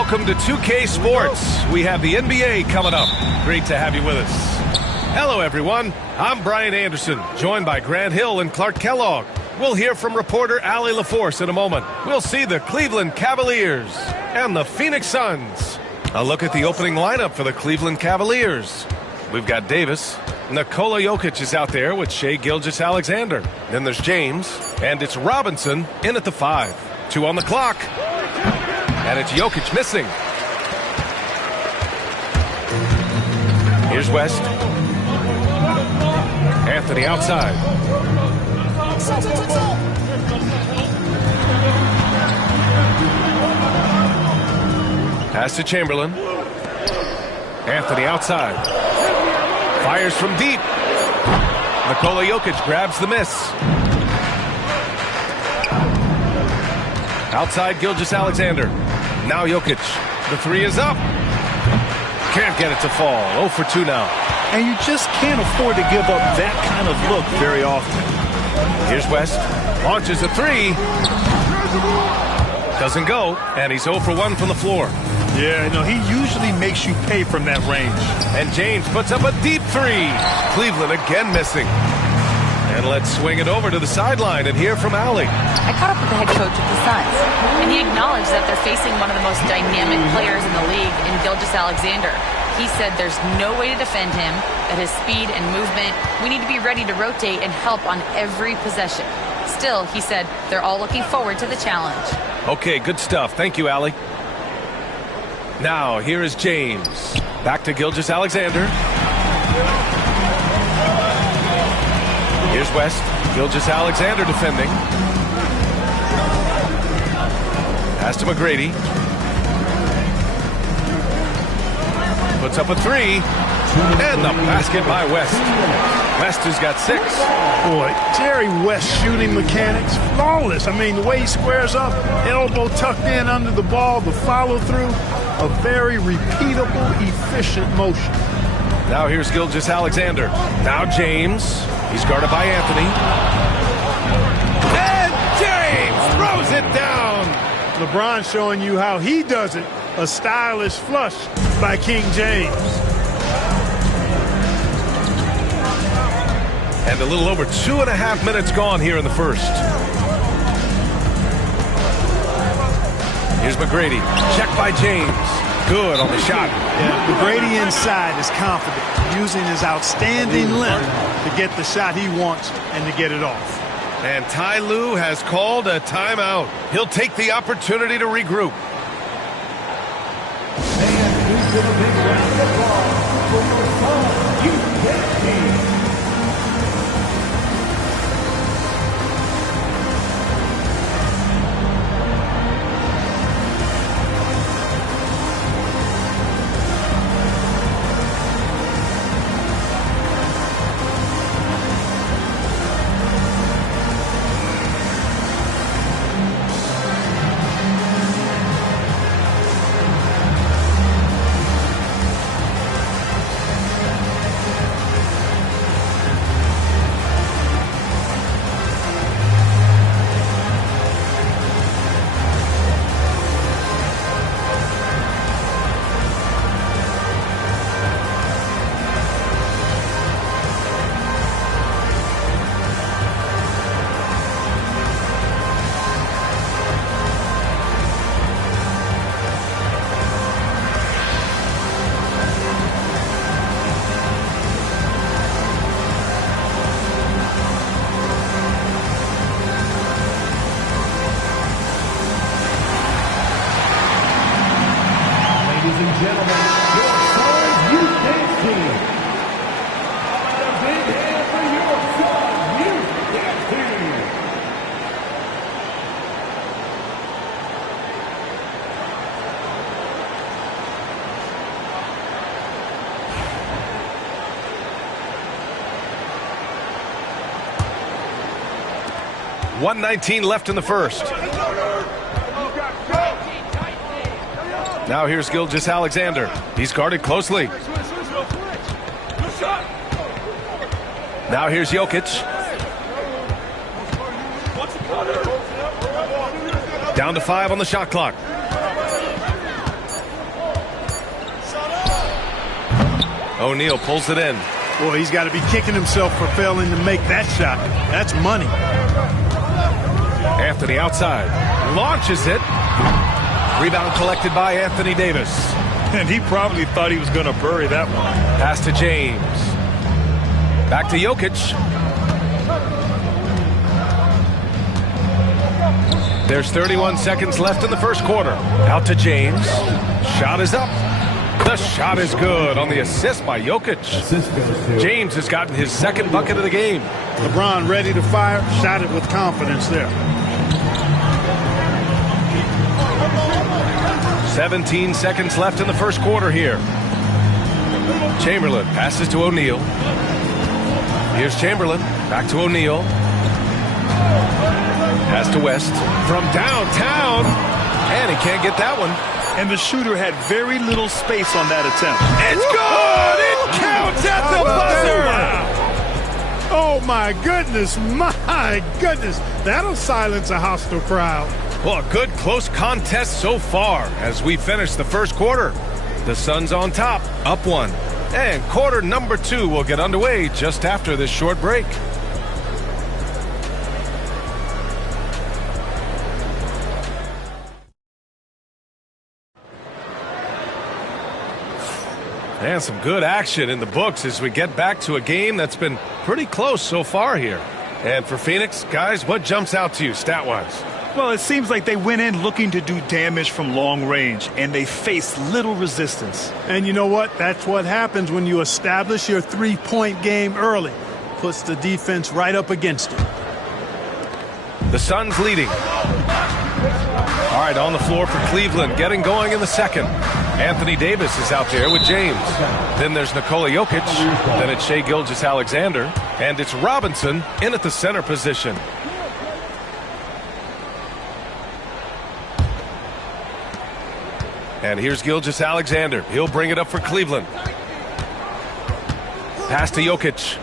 Welcome to 2K Sports. We have the NBA coming up. Great to have you with us. Hello, everyone. I'm Brian Anderson, joined by Grant Hill and Clark Kellogg. We'll hear from reporter Allie LaForce in a moment. We'll see the Cleveland Cavaliers and the Phoenix Suns. A look at the opening lineup for the Cleveland Cavaliers. We've got Davis. Nikola Jokic is out there with Shai Gilgeous-Alexander. Then there's James, and it's Robinson in at the 5. 2 on the clock. And it's Jokic missing. Here's West. Anthony outside. Pass to Chamberlain. Anthony outside. Fires from deep. Nikola Jokic grabs the miss. Outside Gilgeous-Alexander. Now Jokic. The 3 is up. Can't get it to fall. 0 for 2 now. And you just can't afford to give up that kind of look very often. Here's West. Launches a 3. Doesn't go. And he's 0 for 1 from the floor. Yeah, no, he usually makes you pay from that range. And James puts up a deep 3. Cleveland again missing. And let's swing it over to the sideline and hear from Allie. I caught up with the head coach of the Suns, and he acknowledged that they're facing one of the most dynamic players in the league in Gilgeous-Alexander. He said there's no way to defend him, that his speed and movement, we need to be ready to rotate and help on every possession. Still, he said they're all looking forward to the challenge. Okay, good stuff. Thank you, Allie. Now, here is James. Back to Gilgeous-Alexander. Here's West. Gilgeous-Alexander defending. Pass to McGrady. Puts up a 3. And the basket by West. West has got 6. Boy, Jerry West shooting mechanics, flawless. I mean, the way he squares up, elbow tucked in under the ball, the follow through, a very repeatable, efficient motion. Now here's Gilgeous-Alexander. Now James. He's guarded by Anthony. And James throws it down. LeBron showing you how he does it. A stylish flush by King James. And a little over 2.5 minutes gone here in the first. Here's McGrady. Check by James. Good on the shot. Yeah, McGrady inside is confident, using his outstanding length to get the shot he wants and to get it off. And Ty Lue has called a timeout. He'll take the opportunity to regroup. And into the big round of applause for your son, you get me. Ladies and gentlemen, your Suns Youth Dance Team. A big hand for your Suns Youth Dance Team. .119 left in the first. Now here's Gilgeous-Alexander. He's guarded closely. Now here's Jokic. Down to 5 on the shot clock. O'Neal pulls it in. Boy, he's got to be kicking himself for failing to make that shot. That's money. Anthony outside. Launches it. Rebound collected by Anthony Davis. And he probably thought he was going to bury that one. Pass to James. Back to Jokic. There's 31 seconds left in the first quarter. Out to James. Shot is up. The shot is good on the assist by Jokic. James has gotten his second bucket of the game. LeBron ready to fire. Shot it with confidence there. 17 seconds left in the first quarter here. Chamberlain passes to O'Neal. Here's Chamberlain. Back to O'Neal. Pass to West from downtown. And he can't get that one. And the shooter had very little space on that attempt. It's good! It counts at the buzzer! Oh, my goodness. My goodness. That'll silence a hostile crowd. Well, a good close contest so far as we finish the first quarter. The Suns on top, up one. And quarter number 2 will get underway just after this short break. And some good action in the books as we get back to a game that's been pretty close so far here. And for Phoenix, guys, what jumps out to you stat-wise? Well, it seems like they went in looking to do damage from long range, and they faced little resistance. And you know what? That's what happens when you establish your three-point game early. Puts the defense right up against it. The Suns leading. All right, on the floor for Cleveland, getting going in the second. Anthony Davis is out there with James. Then there's Nikola Jokic. Then it's Shai Gilgeous-Alexander. And it's Robinson in at the center position. And here's Gilgeous-Alexander. He'll bring it up for Cleveland. Pass to Jokic.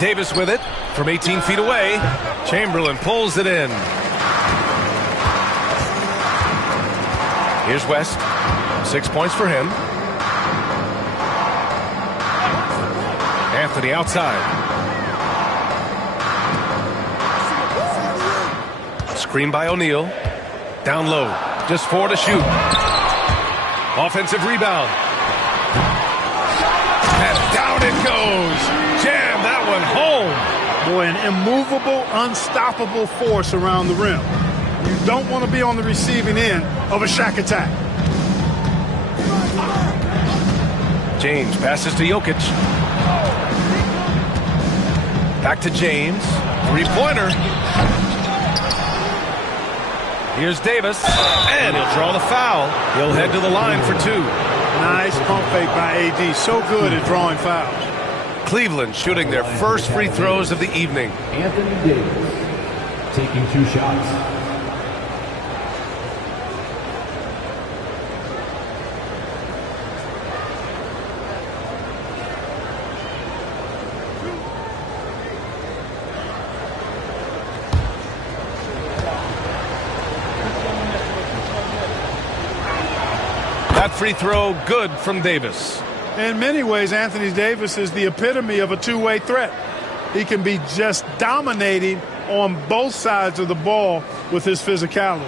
Davis with it from 18 feet away. Chamberlain pulls it in. Here's West. 6 points for him. Anthony outside. Screen by O'Neal. Down low. Just 4 to shoot. Offensive rebound. And down it goes. Jam that one home. Boy, an immovable, unstoppable force around the rim. You don't want to be on the receiving end of a Shaq attack. James passes to Jokic. Back to James. Three-pointer. Here's Davis. And he'll draw the foul. He'll head to the line for 2. Nice pump fake by AD. So good at drawing fouls. Cleveland shooting their first free throws of the evening. Anthony Davis taking 2 shots. That free throw good from Davis. In many ways, Anthony Davis is the epitome of a two-way threat. He can be just dominating on both sides of the ball with his physicality.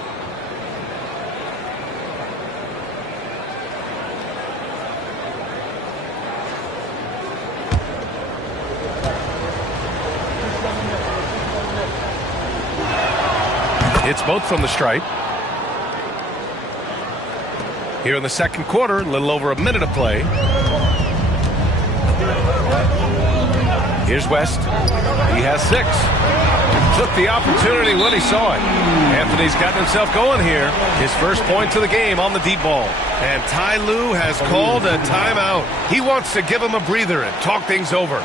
It's both from the stripe. Here in the second quarter, a little over a minute of play. Here's West. He has 6. Took the opportunity when he saw it. Anthony's gotten himself going here. His first points of the game on the deep ball. And Ty Lue has called a timeout. He wants to give him a breather and talk things over.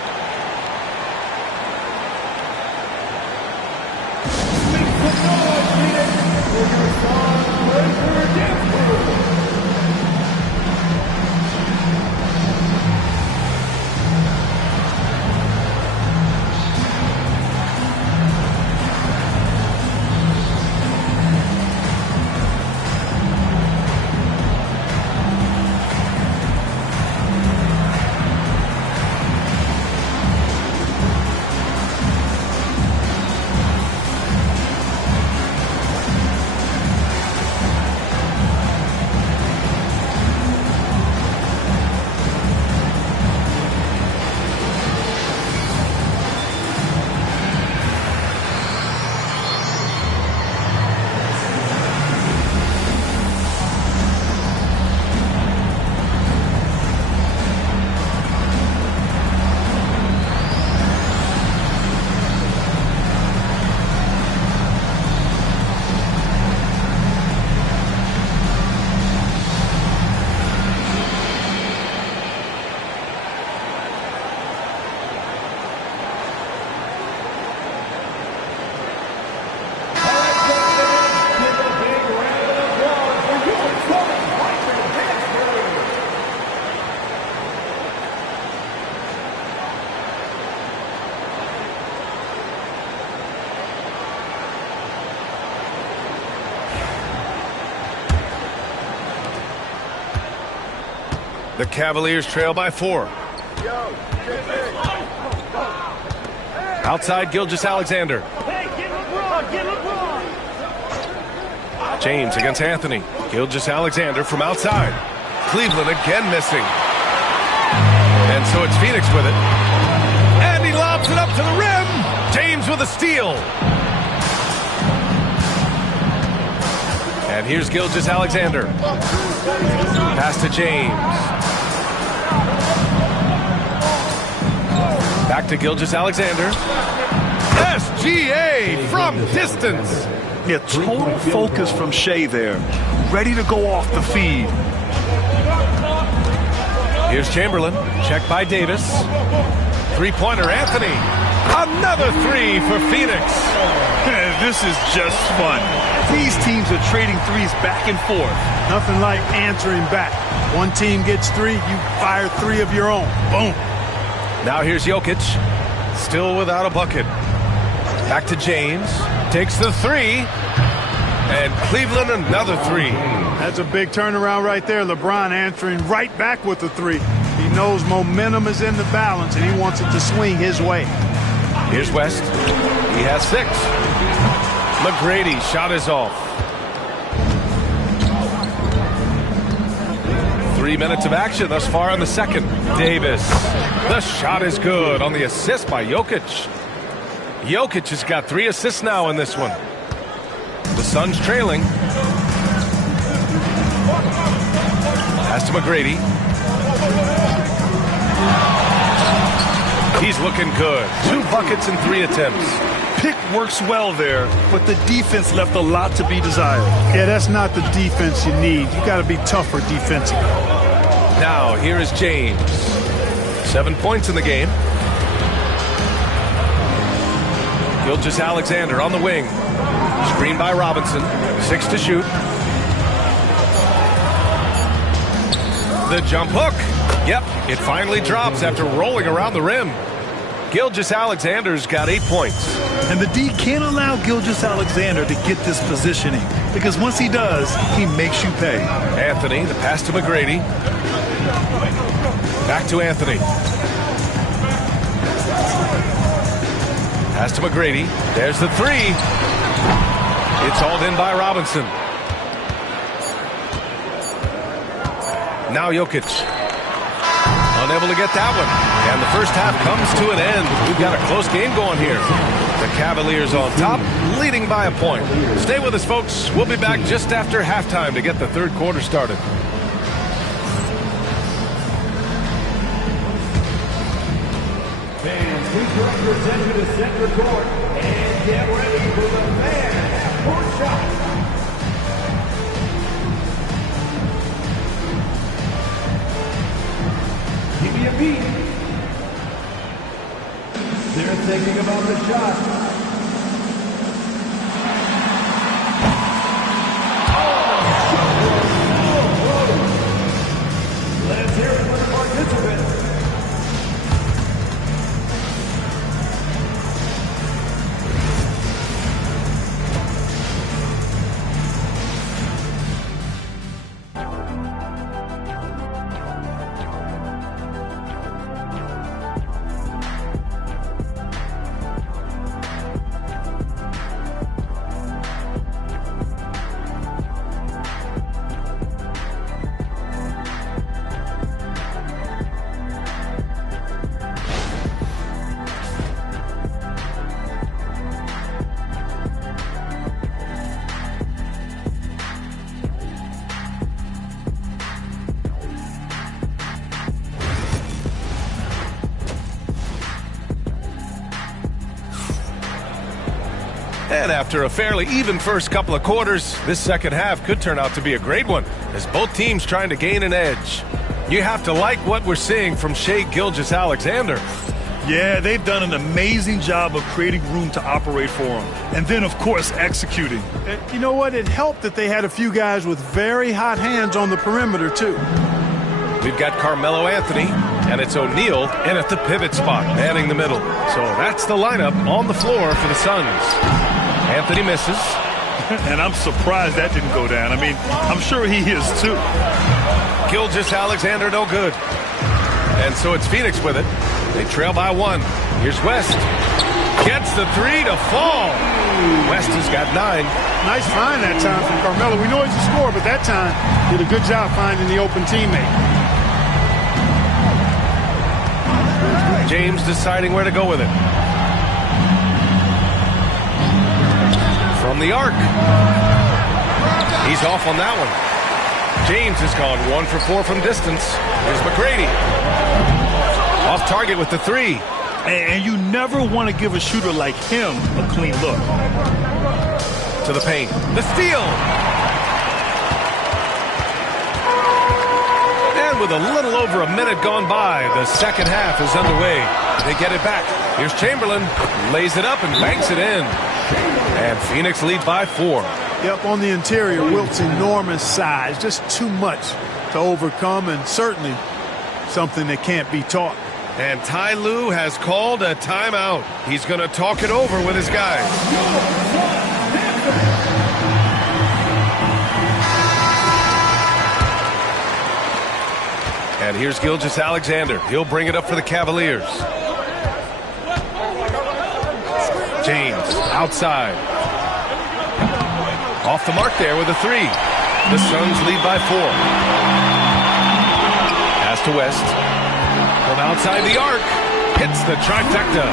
The Cavaliers trail by 4. Outside, Gilgeous-Alexander. James against Anthony. Gilgeous-Alexander from outside. Cleveland again missing. And so it's Phoenix with it. And he lobs it up to the rim. James with a steal. And here's Gilgeous-Alexander. Pass to James. Back to Gilgeous-Alexander. SGA from distance. Yeah, total focus from Shea there. Ready to go off the feed. Here's Chamberlain. Check by Davis. Three-pointer, Anthony. Another 3 for Phoenix. This is just fun. These teams are trading threes back and forth. Nothing like answering back. One team gets 3, you fire 3 of your own. Boom. Now here's Jokic. Still without a bucket. Back to James. Takes the 3. And Cleveland another 3. That's a big turnaround right there. LeBron answering right back with the 3. He knows momentum is in the balance, and he wants it to swing his way. Here's West. He has 6. McGrady shot is off. 3 minutes of action thus far in the second. Davis. The shot is good on the assist by Jokic. Jokic has got 3 assists now in this one. The Suns trailing. Pass to McGrady. He's looking good. 2 buckets in 3 attempts. Pick works well there, but the defense left a lot to be desired. Yeah, that's not the defense you need. You got to be tougher defensively. Now, here is James. 7 points in the game. Gilgeous-Alexander on the wing. Screen by Robinson. 6 to shoot. The jump hook. Yep, it finally drops after rolling around the rim. Gilgeous-Alexander's got 8 points. And the D can't allow Gilgeous-Alexander to get this positioning, because once he does, he makes you pay. Anthony, the pass to McGrady. Back to Anthony. Pass to McGrady. There's the 3. It's hauled in by Robinson. Now Jokic. Unable to get that one. And the first half comes to an end. We've got a close game going here. The Cavaliers on top, leading by a point. Stay with us, folks. We'll be back just after halftime to get the third quarter started. Fans, please represent you to center court and get ready for the fan half-court shot. Give me a beat. They're thinking about the shot. Let's hear it for the participants. And after a fairly even first couple of quarters, this second half could turn out to be a great one, as both teams trying to gain an edge. You have to like what we're seeing from Shai Gilgeous-Alexander. Yeah, they've done an amazing job of creating room to operate for him. And then, of course, executing. You know what? It helped that they had a few guys with very hot hands on the perimeter, too. We've got Carmelo Anthony, and it's O'Neal in at the pivot spot, manning the middle. So that's the lineup on the floor for the Suns. Anthony misses. And I'm surprised that didn't go down. I mean, I'm sure he is too. Gilgeous Alexander no good. And so it's Phoenix with it. They trail by 1. Here's West. Gets the 3 to fall. West has got 9. Nice find that time from Carmelo. We know he's a scorer, but that time did a good job finding the open teammate. James deciding where to go with it. From the arc. He's off on that one. James has gone 1 for 4 from distance. Here's McGrady. Off target with the 3. And you never want to give a shooter like him a clean look. To the paint. The steal. And with a little over a minute gone by, the second half is underway. They get it back. Here's Chamberlain. Lays it up and banks it in. And Phoenix lead by 4. Yep, on the interior, Wilt's enormous size. Just too much to overcome, and certainly something that can't be taught. And Ty Lue has called a timeout. He's going to talk it over with his guys. And here's Gilgeous Alexander. He'll bring it up for the Cavaliers. James outside. Off the mark there with a 3. The Suns lead by 4. Pass to West. From outside the arc. Hits the trifecta.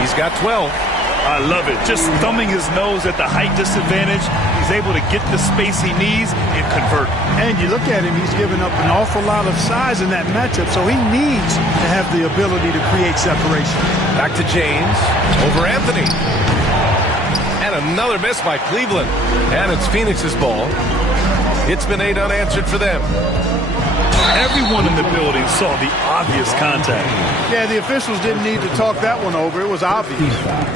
He's got 12. I love it. Just thumbing his nose at the height disadvantage. He's able to get the space he needs and convert. And you look at him, he's given up an awful lot of size in that matchup, so he needs to have the ability to create separation. Back to James. Over Anthony. And another miss by Cleveland. And it's Phoenix's ball. It's been 8 unanswered for them. Everyone in the building saw the obvious contact. Yeah, the officials didn't need to talk that one over. It was obvious.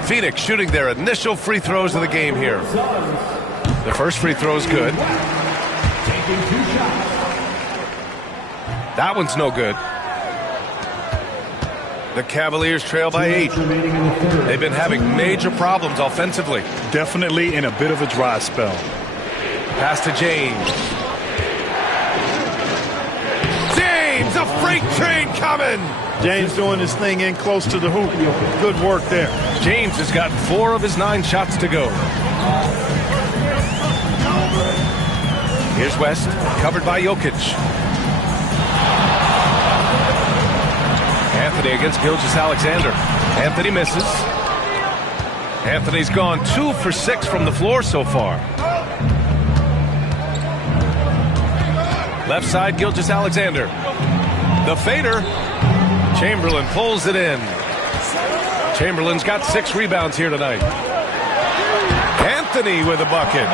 Phoenix shooting their initial free throws of the game here. The first free throw is good. That one's no good. The Cavaliers trail by 8. They've been having major problems offensively. Definitely in a bit of a dry spell. Pass to James. James, a freight train coming. James doing his thing in close to the hoop. Good work there. James has got 4 of his 9 shots to go. Here's West, covered by Jokic. Anthony against Gilgeous Alexander. Anthony misses. Anthony's gone 2 for 6 from the floor so far. Left side, Gilgeous Alexander. The fader. Chamberlain pulls it in. Chamberlain's got 6 rebounds here tonight. Anthony with a bucket.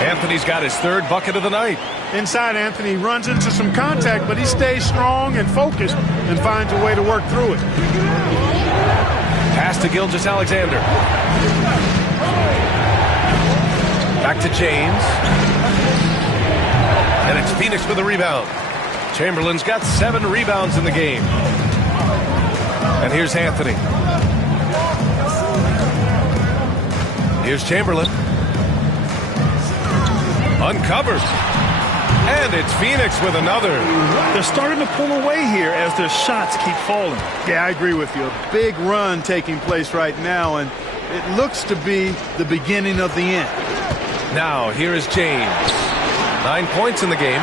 Anthony's got his 3rd bucket of the night. Inside, Anthony runs into some contact, but he stays strong and focused and finds a way to work through it. Pass to Gilgeous Alexander. Back to James. And it's Phoenix with a rebound. Chamberlain's got 7 rebounds in the game. And here's Anthony. Here's Chamberlain. Uncovered. And it's Phoenix with another. They're starting to pull away here as their shots keep falling. Yeah, I agree with you. A big run taking place right now, and it looks to be the beginning of the end. Now, here is James. 9 points in the game.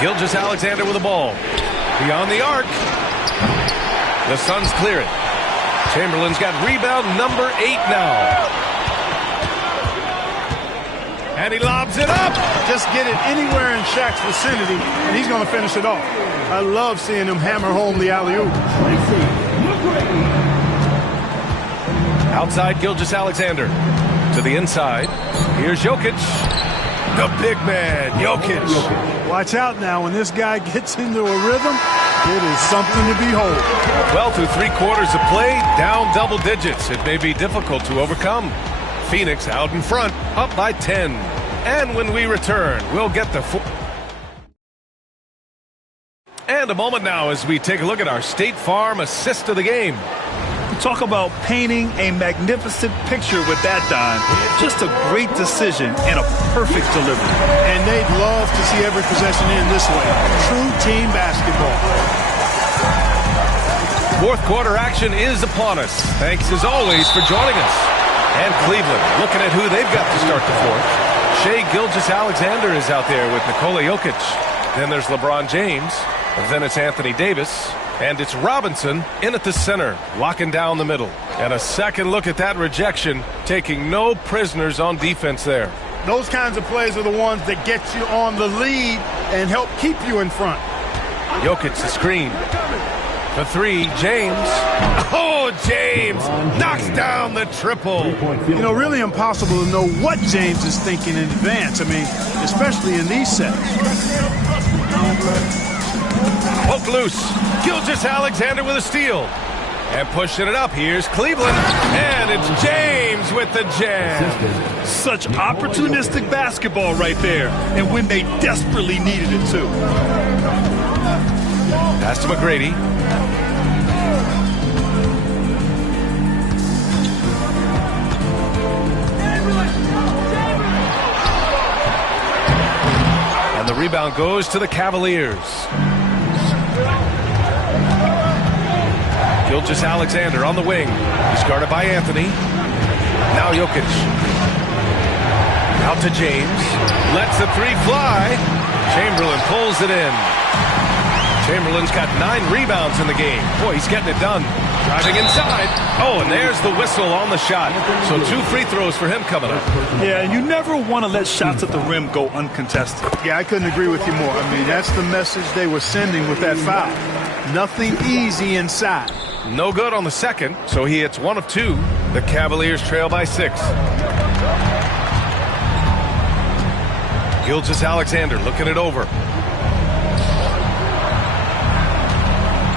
Gilgeous Alexander with the ball. Beyond the arc. The Suns clear it. Chamberlain's got rebound number 8 now. And he lobs it up. Just get it anywhere in Shaq's vicinity, and he's going to finish it off. I love seeing him hammer home the alley-oop. Outside, Gilgeous Alexander. To the inside. Here's Jokic. The big man, Jokic. Watch out now. When this guy gets into a rhythm, it is something to behold. Well, through 3 quarters of play, down double digits. It may be difficult to overcome. Phoenix out in front, up by 10. And when we return, we'll get the... And a moment now as we take a look at our State Farm assist of the game. Talk about painting a magnificent picture with that dime. Just a great decision and a perfect delivery. And they'd love to see every possession end this way. True team basketball. Fourth quarter action is upon us. Thanks as always for joining us. And Cleveland looking at who they've got to start the fourth. Shai Gilgeous-Alexander is out there with Nikola Jokic. Then there's LeBron James. Then it's Anthony Davis. And it's Robinson in at the center, locking down the middle. And a second look at that rejection, taking no prisoners on defense there. Those kinds of plays are the ones that get you on the lead and help keep you in front. Jokic the screen. For three, James. Oh, James knocks down the triple. You know, really impossible to know what James is thinking in advance. I mean, especially in these sets. Poke loose. Gilgeous-Alexander with a steal. And pushing it up. Here's Cleveland. And it's James with the jam. Such opportunistic basketball right there. And when they desperately needed it, too. Pass to McGrady. And the rebound goes to the Cavaliers. Gilgeous-Alexander on the wing. He's guarded by Anthony. Now Jokic. Out to James. Lets the three fly. Chamberlain pulls it in. Chamberlain's got 9 rebounds in the game. Boy, he's getting it done. Driving inside. Oh, and there's the whistle on the shot. So 2 free throws for him coming up. Yeah, and you never want to let shots at the rim go uncontested. Yeah, I couldn't agree with you more. I mean, that's the message they were sending with that foul. Nothing easy inside. No good on the second, so he hits 1 of 2. The Cavaliers trail by 6. Gilgeous-Alexander looking it over.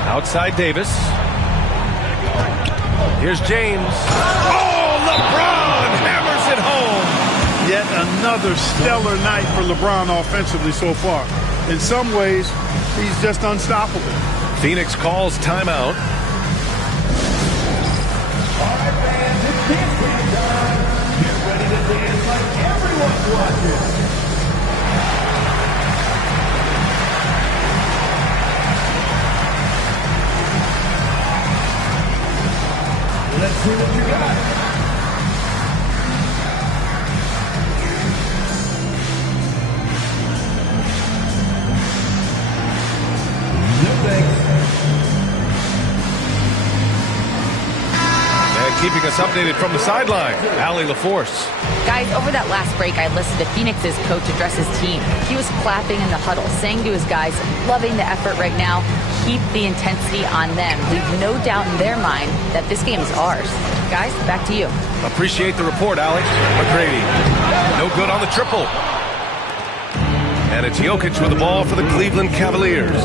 Outside Davis. Here's James. Oh, LeBron hammers it home. Yet another stellar night for LeBron offensively so far. In some ways, he's just unstoppable. Phoenix calls timeout. All right, fans, it's dancing time. Get ready to dance like everyone's watching. Let's see what you got. No thanks. And keeping us updated from the sideline, Allie LaForce. Guys, over that last break, I listened to Phoenix's coach address his team. He was clapping in the huddle, saying to his guys, loving the effort right now. Keep the intensity on them. Leave no doubt in their mind that this game is ours. Guys, back to you. Appreciate the report, Alex. McGrady. No good on the triple. And it's Jokic with the ball for the Cleveland Cavaliers.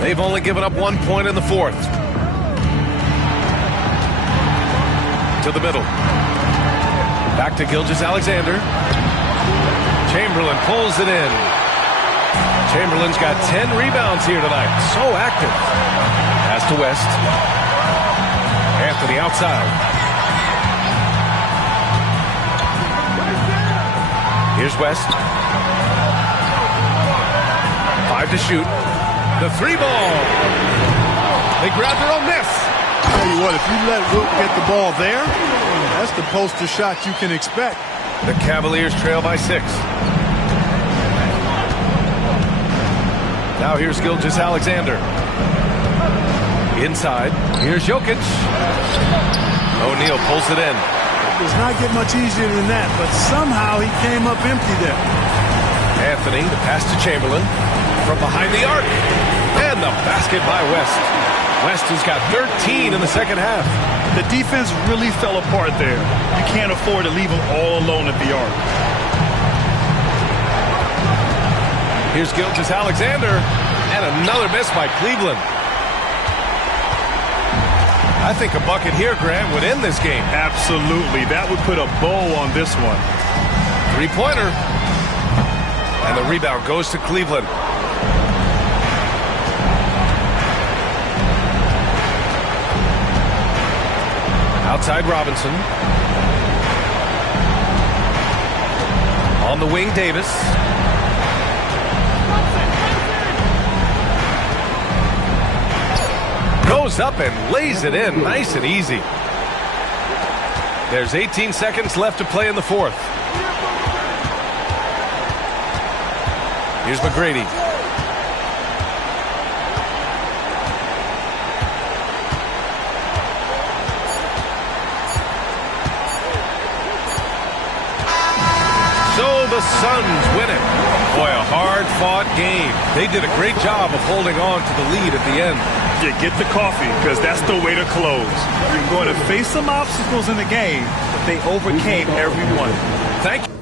They've only given up 1 point in the fourth. To the middle. Back to Gilgeous-Alexander. Chamberlain pulls it in. Chamberlain's got 10 rebounds here tonight. So active. Pass to West. Anthony outside. Here's West. 5 to shoot. The 3 ball. They grab their own miss. Tell you what, if you let Wilt get the ball there, that's the poster shot you can expect. The Cavaliers trail by 6. Now here's Gilgeous-Alexander. Inside. Here's Jokic. O'Neal pulls it in. It does not get much easier than that, but somehow he came up empty there. Anthony, the pass to Chamberlain. From behind the arc. And the basket by West. West has got 13 in the second half. The defense really fell apart there. You can't afford to leave them all alone at the arc. Here's Gilgeous-Alexander, and another miss by Cleveland. I think a bucket here, Grant, would end this game. Absolutely. That would put a bow on this one. 3-pointer. And the rebound goes to Cleveland. side, Robinson. On the wing, Davis. Goes up and lays it in nice and easy. There's 18 seconds left to play in the fourth. Here's McGrady. So the Suns win it. Boy, a hard-fought game. They did a great job of holding on to the lead at the end. Yeah, get the coffee, because that's the way to close. You're going to face some obstacles in the game, but they overcame every one. Thank you.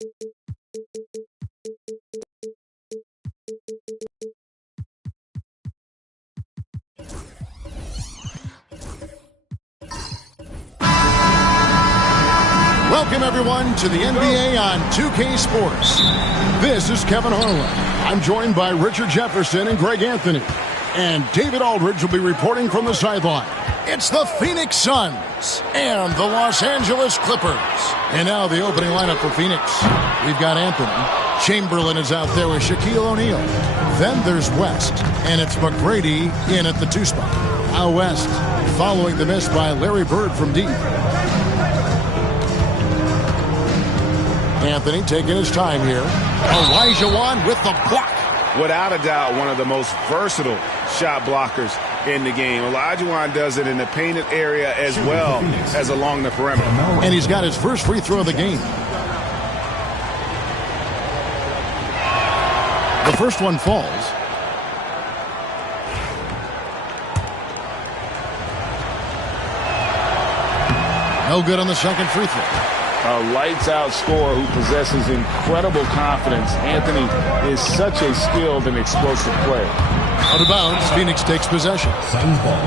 Welcome, everyone, to the NBA on 2K Sports. This is Kevin Harlan. I'm joined by Richard Jefferson and Greg Anthony. And David Aldridge will be reporting from the sideline. It's the Phoenix Suns and the Los Angeles Clippers. And now the opening lineup for Phoenix. We've got Anthony. Chamberlain is out there with Shaquille O'Neal. Then there's West, and it's McGrady in at the 2 spot. Out West, following the miss by Larry Bird from deep. Anthony taking his time here. Olajuwon with the block. Without a doubt, one of the most versatile shot blockers in the game. Olajuwon does it in the painted area as well as along the perimeter. And he's got his first free throw of the game. The first one falls. No good on the second free throw. A lights-out scorer who possesses incredible confidence. Anthony is such a skilled and explosive player. Out of bounds, Phoenix takes possession. Suns ball.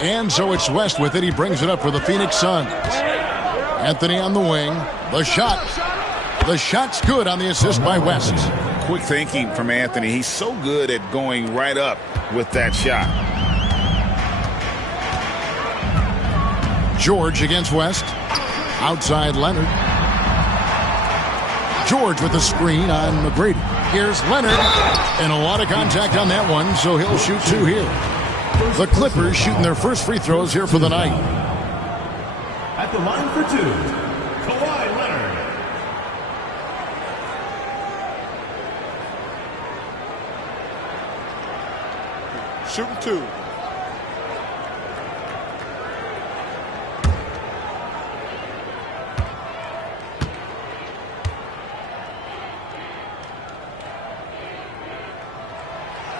And so it's West with it. He brings it up for the Phoenix Suns. Anthony on the wing. The shot. The shot's good on the assist by West. Quick thinking from Anthony. He's so good at going right up with that shot. George against West. Outside Leonard. George with the screen on McGrady. Here's Leonard. And a lot of contact on that one, so he'll shoot 2 here. The Clippers shooting their first free throws here for the night. At the line for 2, Kawhi Leonard. Shooting 2.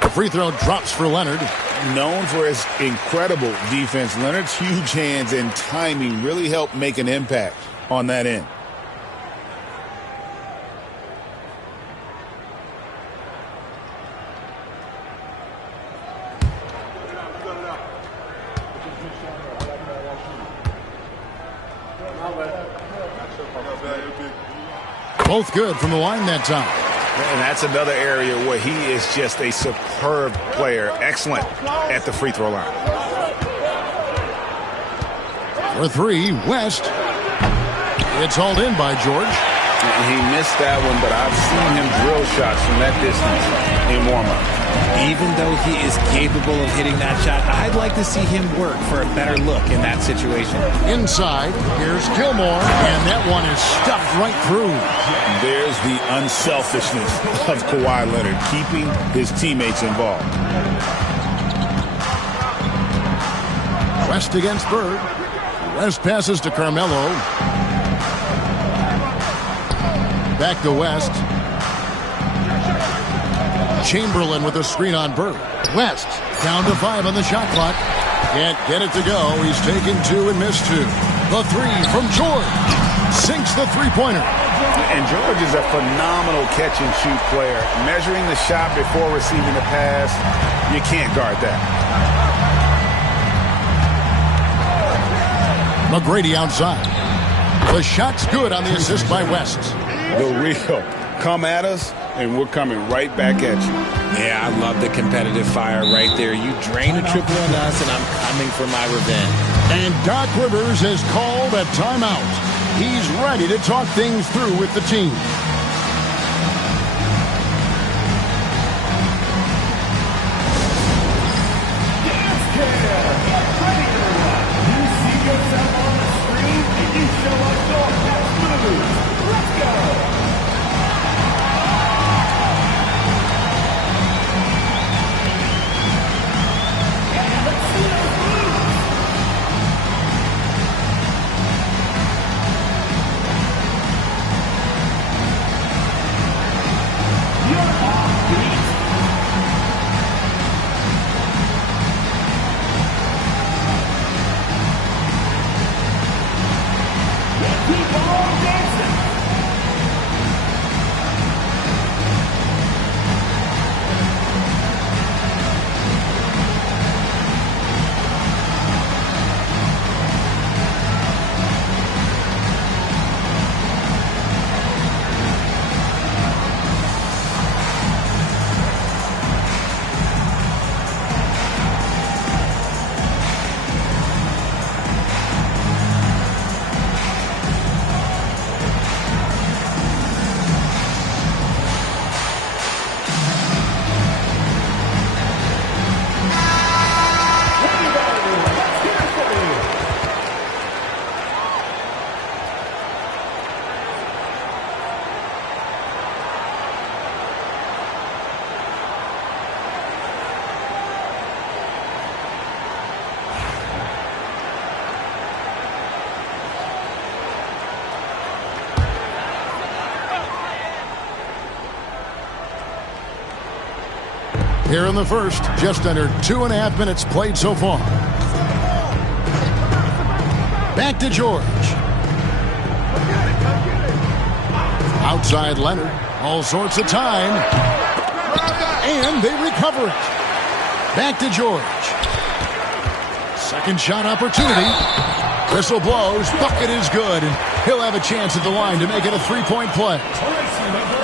The free throw drops for Leonard. Known for his incredible defense, Leonard's huge hands and timing really help make an impact on that end. Both good from the line that time. And that's another area where he is just a superb player. Excellent at the free throw line. For 3, West. It's hauled in by George. He missed that one, but I've seen him drill shots from that distance in warm-up. Even though he is capable of hitting that shot, I'd like to see him work for a better look in that situation. Inside, here's Gilmore, and that one is stuffed right through. There's the unselfishness of Kawhi Leonard, keeping his teammates involved. West against Bird. West passes to Carmelo. Back to West. Chamberlain with a screen on Bird. West down to 5 on the shot clock. Can't get it to go. He's taken 2 and missed 2. The 3 from George. Sinks the three-pointer. And George is a phenomenal catch-and-shoot player. Measuring the shot before receiving the pass, you can't guard that. McGrady outside. The shot's good on the assist by West. The real come at us, and we're coming right back at you. Yeah, I love the competitive fire right there. You drain a triple on us, and I'm coming for my revenge. And Doc Rivers has called a timeout. He's ready to talk things through with the team. Here in the first, just under 2.5 minutes played so far. Back to George. Outside Leonard. All sorts of time. And they recover it. Back to George. Second shot opportunity. Whistle blows. Bucket is good. And he'll have a chance at the line to make it a three-point play.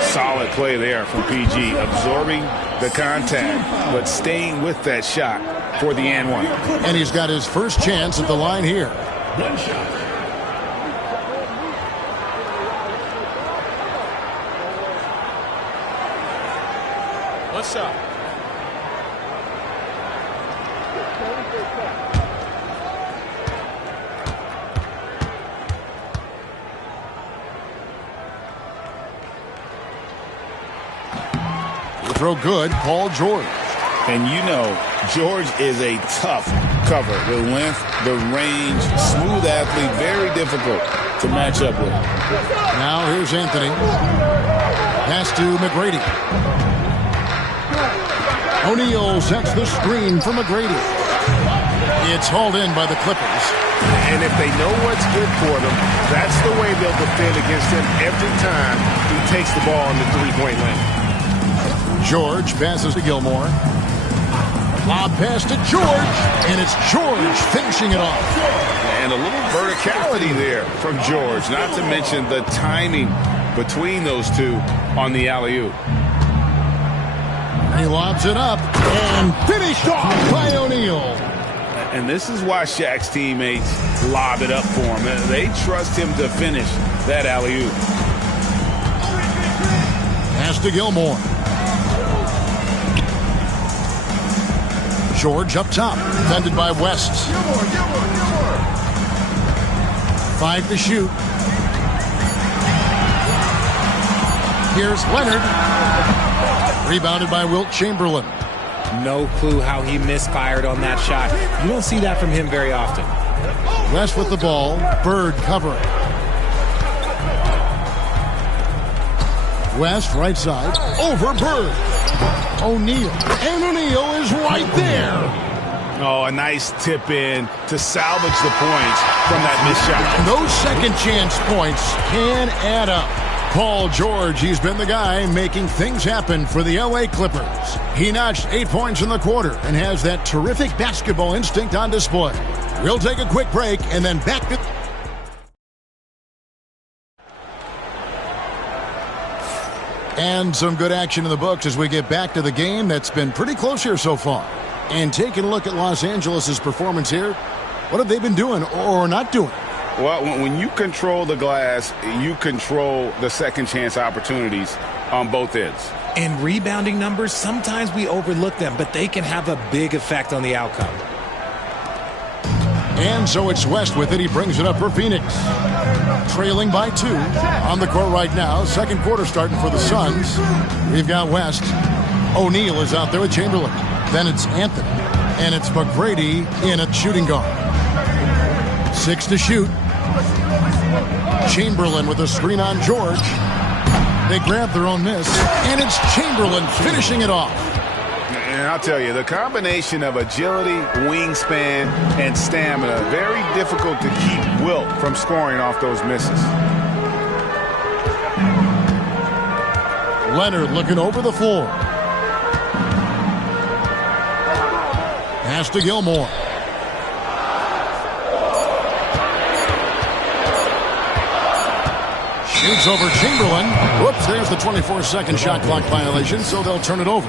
Solid play there from PG. Absorbing the contact, but staying with that shot for the and one. And he's got his first chance at the line here. One shot. What's up? Throw good, Paul George. And you know, George is a tough cover. The length, the range, smooth athlete, very difficult to match up with. Now here's Anthony. Pass to McGrady. O'Neal sets the screen for McGrady. It's hauled in by the Clippers. And if they know what's good for them, that's the way they'll defend against him every time he takes the ball in the three-point lane. George passes to Gilmore. Lob pass to George, and it's George finishing it off. And a little verticality there from George, not to mention the timing between those two on the alley-oop. He lobs it up, and finished off by O'Neal. And this is why Shaq's teammates lob it up for him. They trust him to finish that alley-oop. Pass to Gilmore. George up top, defended by West. 5 to shoot. Here's Leonard. Rebounded by Wilt Chamberlain. No clue how he misfired on that shot. You don't see that from him very often. West with the ball. Bird covering. West right side. Over Bird. O'Neal. And O'Neal is right there. Oh, a nice tip in to salvage the points from that missed shot. And those second chance points can add up. Paul George, he's been the guy making things happen for the LA Clippers. He notched 8 points in the quarter and has that terrific basketball instinct on display. We'll take a quick break and then back to... And some good action in the books as we get back to the game that's been pretty close here so far. And taking a look at Los Angeles' performance here, what have they been doing or not doing? Well, when you control the glass, you control the second chance opportunities on both ends. And rebounding numbers, sometimes we overlook them, but they can have a big effect on the outcome. And so it's West with it. He brings it up for Phoenix. Trailing by 2 on the court right now. Second quarter starting for the Suns. We've got West. O'Neal is out there with Chamberlain. Then it's Anthony. And it's McGrady in at shooting guard. 6 to shoot. Chamberlain with a screen on George. They grab their own miss. And it's Chamberlain finishing it off. And I'll tell you, the combination of agility, wingspan, and stamina, very difficult to keep Wilt from scoring off those misses. Leonard looking over the floor. Pass to Gilmore. Shoots over Chamberlain. Whoops, there's the 24-second shot clock violation, so they'll turn it over.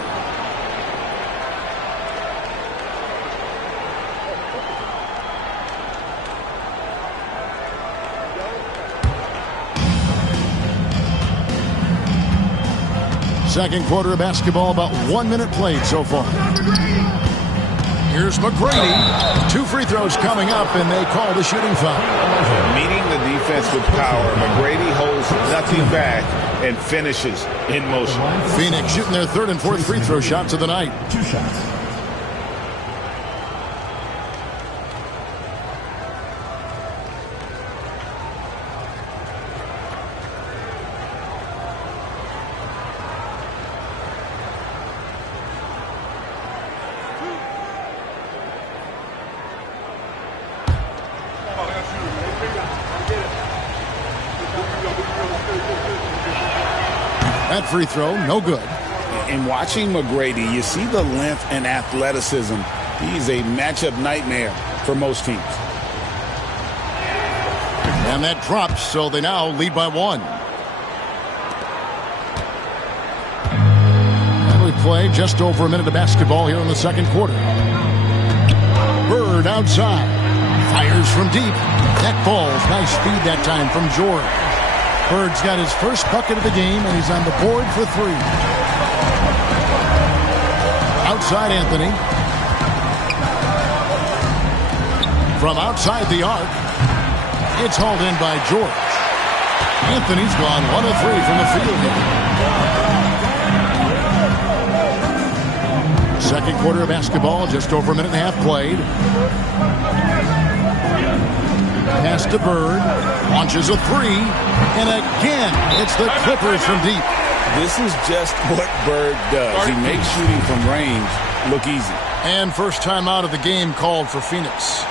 Second quarter of basketball, about 1 minute played so far. Here's McGrady. 2 free throws coming up, and they call the shooting foul. Meeting the defense with power, McGrady holds nothing back and finishes in motion. Phoenix shooting their 3rd and 4th free throw shots of the night. 2 shots. That free throw, no good. In watching McGrady, you see the length and athleticism. He's a matchup nightmare for most teams. And that drops, so they now lead by 1. And we play just over a minute of basketball here in the second quarter. Bird outside. Fires from deep. That falls. Nice feed that time from George. Bird's got his first bucket of the game, and he's on the board for 3. Outside Anthony. From outside the arc. It's hauled in by George. Anthony's gone 1 of 3 from the field here. Second quarter of basketball, just over a minute and a half played. Pass to Bird. Launches a 3. And again, it's the Clippers from deep. This is just what Bird does. He makes shooting from range look easy. And first time out of the game called for Phoenix.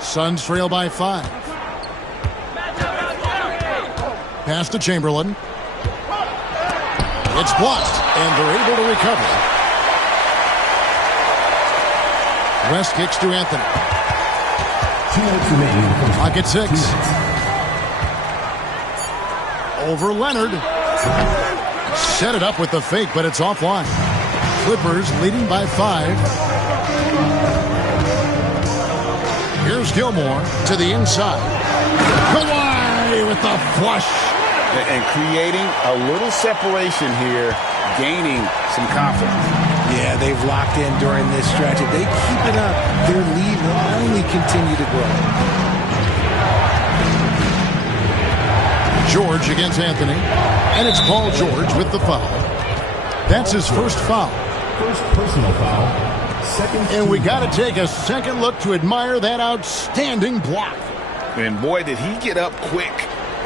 Suns trail by 5. Pass to Chamberlain. It's blocked, and they're able to recover. West kicks to Anthony. Clock at 6. Over Leonard. Set it up with the fake, but it's offline. Clippers leading by 5. Here's Gilmore to the inside. Kawhi with the flush. And creating a little separation here, gaining some confidence. Yeah, they've locked in during this stretch. If they keep it up, their lead will only continue to grow. George against Anthony. And it's Paul George with the foul. That's his first foul. First personal foul. And we got to take a second look to admire that outstanding block. And boy, did he get up quick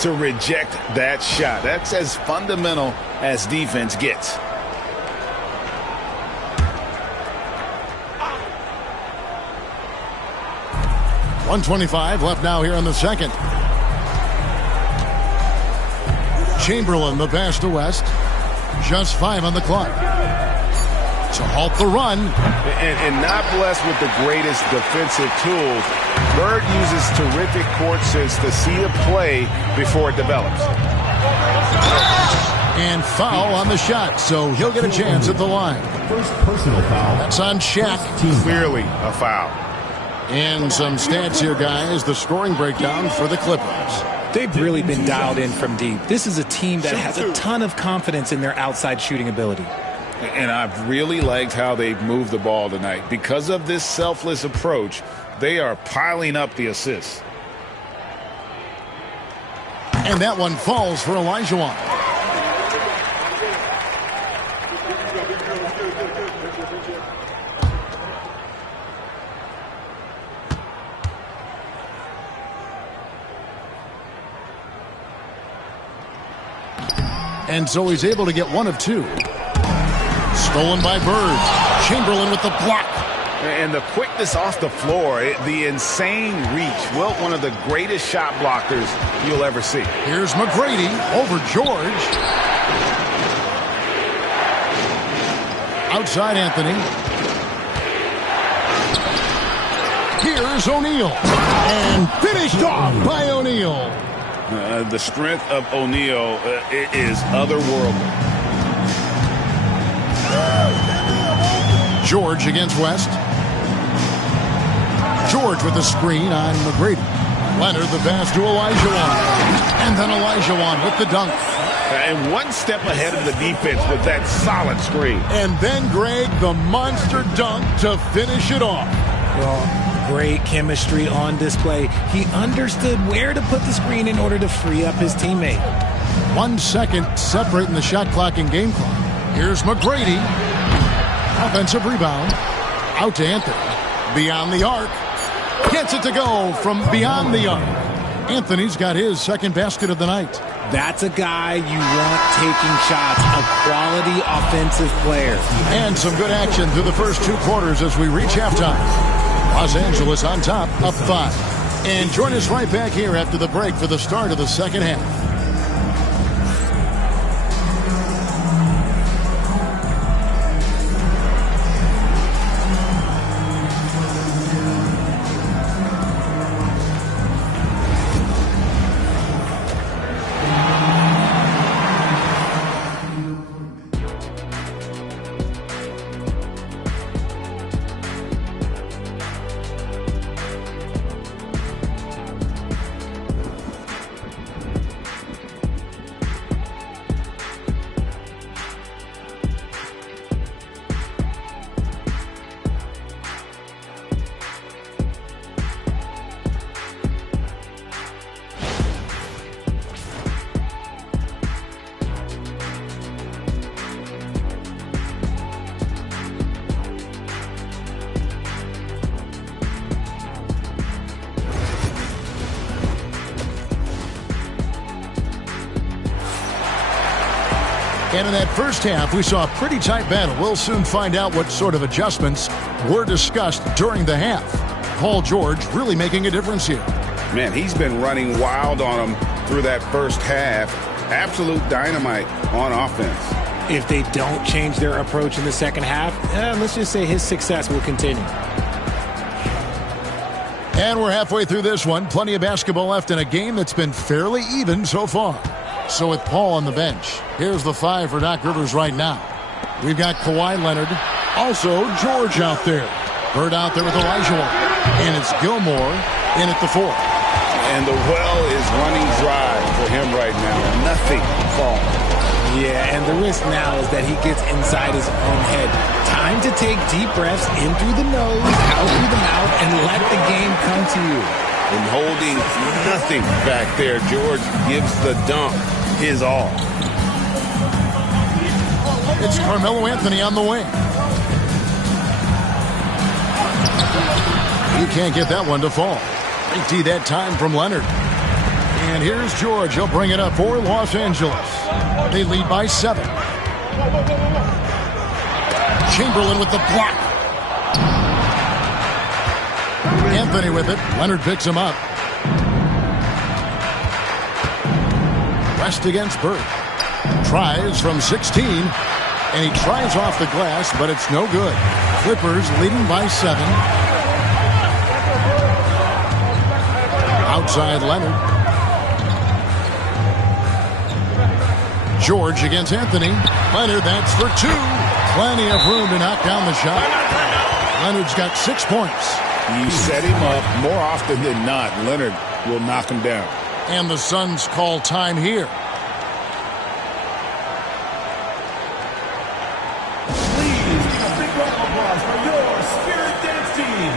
to reject that shot. That's as fundamental as defense gets. .125 left now here in the second. Chamberlain, the pass to West. Just 5 on the clock. To halt the run. And not blessed with the greatest defensive tools. Bird uses terrific court sense to see the play before it develops. And foul on the shot, so he'll get a chance at the line. First personal foul. That's on Shaq. Clearly a foul. And some stats here, guys. The scoring breakdown for the Clippers. They've really been dialed in from deep. This is a team that has a ton of confidence in their outside shooting ability. And I've really liked how they've moved the ball tonight. Because of this selfless approach, they are piling up the assists. And that one falls for Olajuwon. And so he's able to get one of two. Stolen by Bird. Chamberlain with the block. And the quickness off the floor, the insane reach. Wilt, one of the greatest shot blockers you'll ever see. Here's McGrady over George. Outside Anthony. Here's O'Neal. And finished off by O'Neal. The strength of O'Neal is otherworldly. George against West. George with the screen on McGrady. Leonard the pass to Olajuwon. And then Olajuwon with the dunk. And one step ahead of the defense with that solid screen. And then Greg, the monster dunk to finish it off. Well, great chemistry on display. He understood where to put the screen in order to free up his teammate. 1 second separating the shot clock and game clock. Here's McGrady. Offensive rebound. Out to Anthony. Beyond the arc. Gets it to go from beyond the arc. Anthony's got his second basket of the night. That's a guy you want taking shots, a quality offensive player. And some good action through the first 2 quarters as we reach halftime. Los Angeles on top, up 5. And join us right back here after the break for the start of the second half. And in that first half, we saw a pretty tight battle. We'll soon find out what sort of adjustments were discussed during the half. Paul George really making a difference here. Man, he's been running wild on him through that first half. Absolute dynamite on offense. If they don't change their approach in the second half, let's just say his success will continue. And we're halfway through this one. Plenty of basketball left in a game that's been fairly even so far. So with Paul on the bench, here's the 5 for Doc Rivers right now. We've got Kawhi Leonard, also George out there. Bird out there with Olajuwon. And it's Gilmore in at the 4. And the well is running dry for him right now. Nothing falling. Yeah, and the risk now is that he gets inside his own head. Time to take deep breaths in through the nose, out through the mouth, and let the game come to you. And holding nothing back there, George gives the dunk his all. It's Carmelo Anthony on the wing. He can't get that one to fall. Great D that time from Leonard. And here's George. He'll bring it up for Los Angeles. They lead by 7. Chamberlain with the block. Anthony with it. Leonard picks him up. West against Bird. Tries from 16. And he tries off the glass, but it's no good. Clippers leading by 7. Outside Leonard. George against Anthony. Leonard, that's for 2. Plenty of room to knock down the shot. Leonard's got 6 points. You set him up more often than not. Leonard will knock him down. And the Suns call time here. Please give a big round of applause for your Spirit Dance team.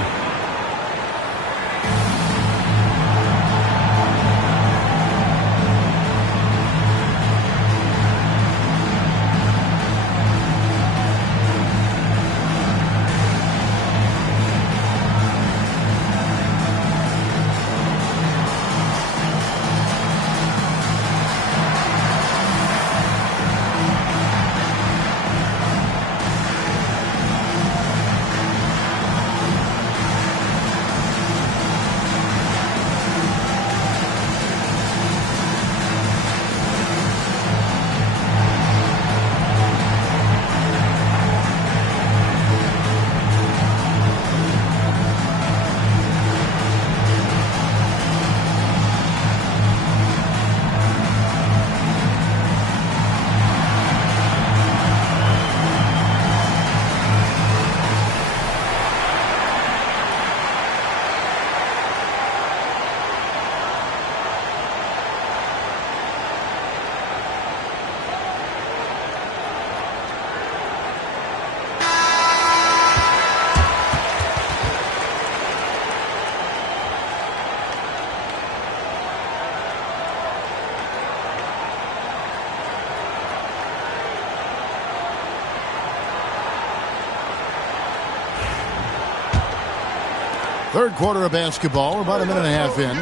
Third quarter of basketball, about a minute and a half in.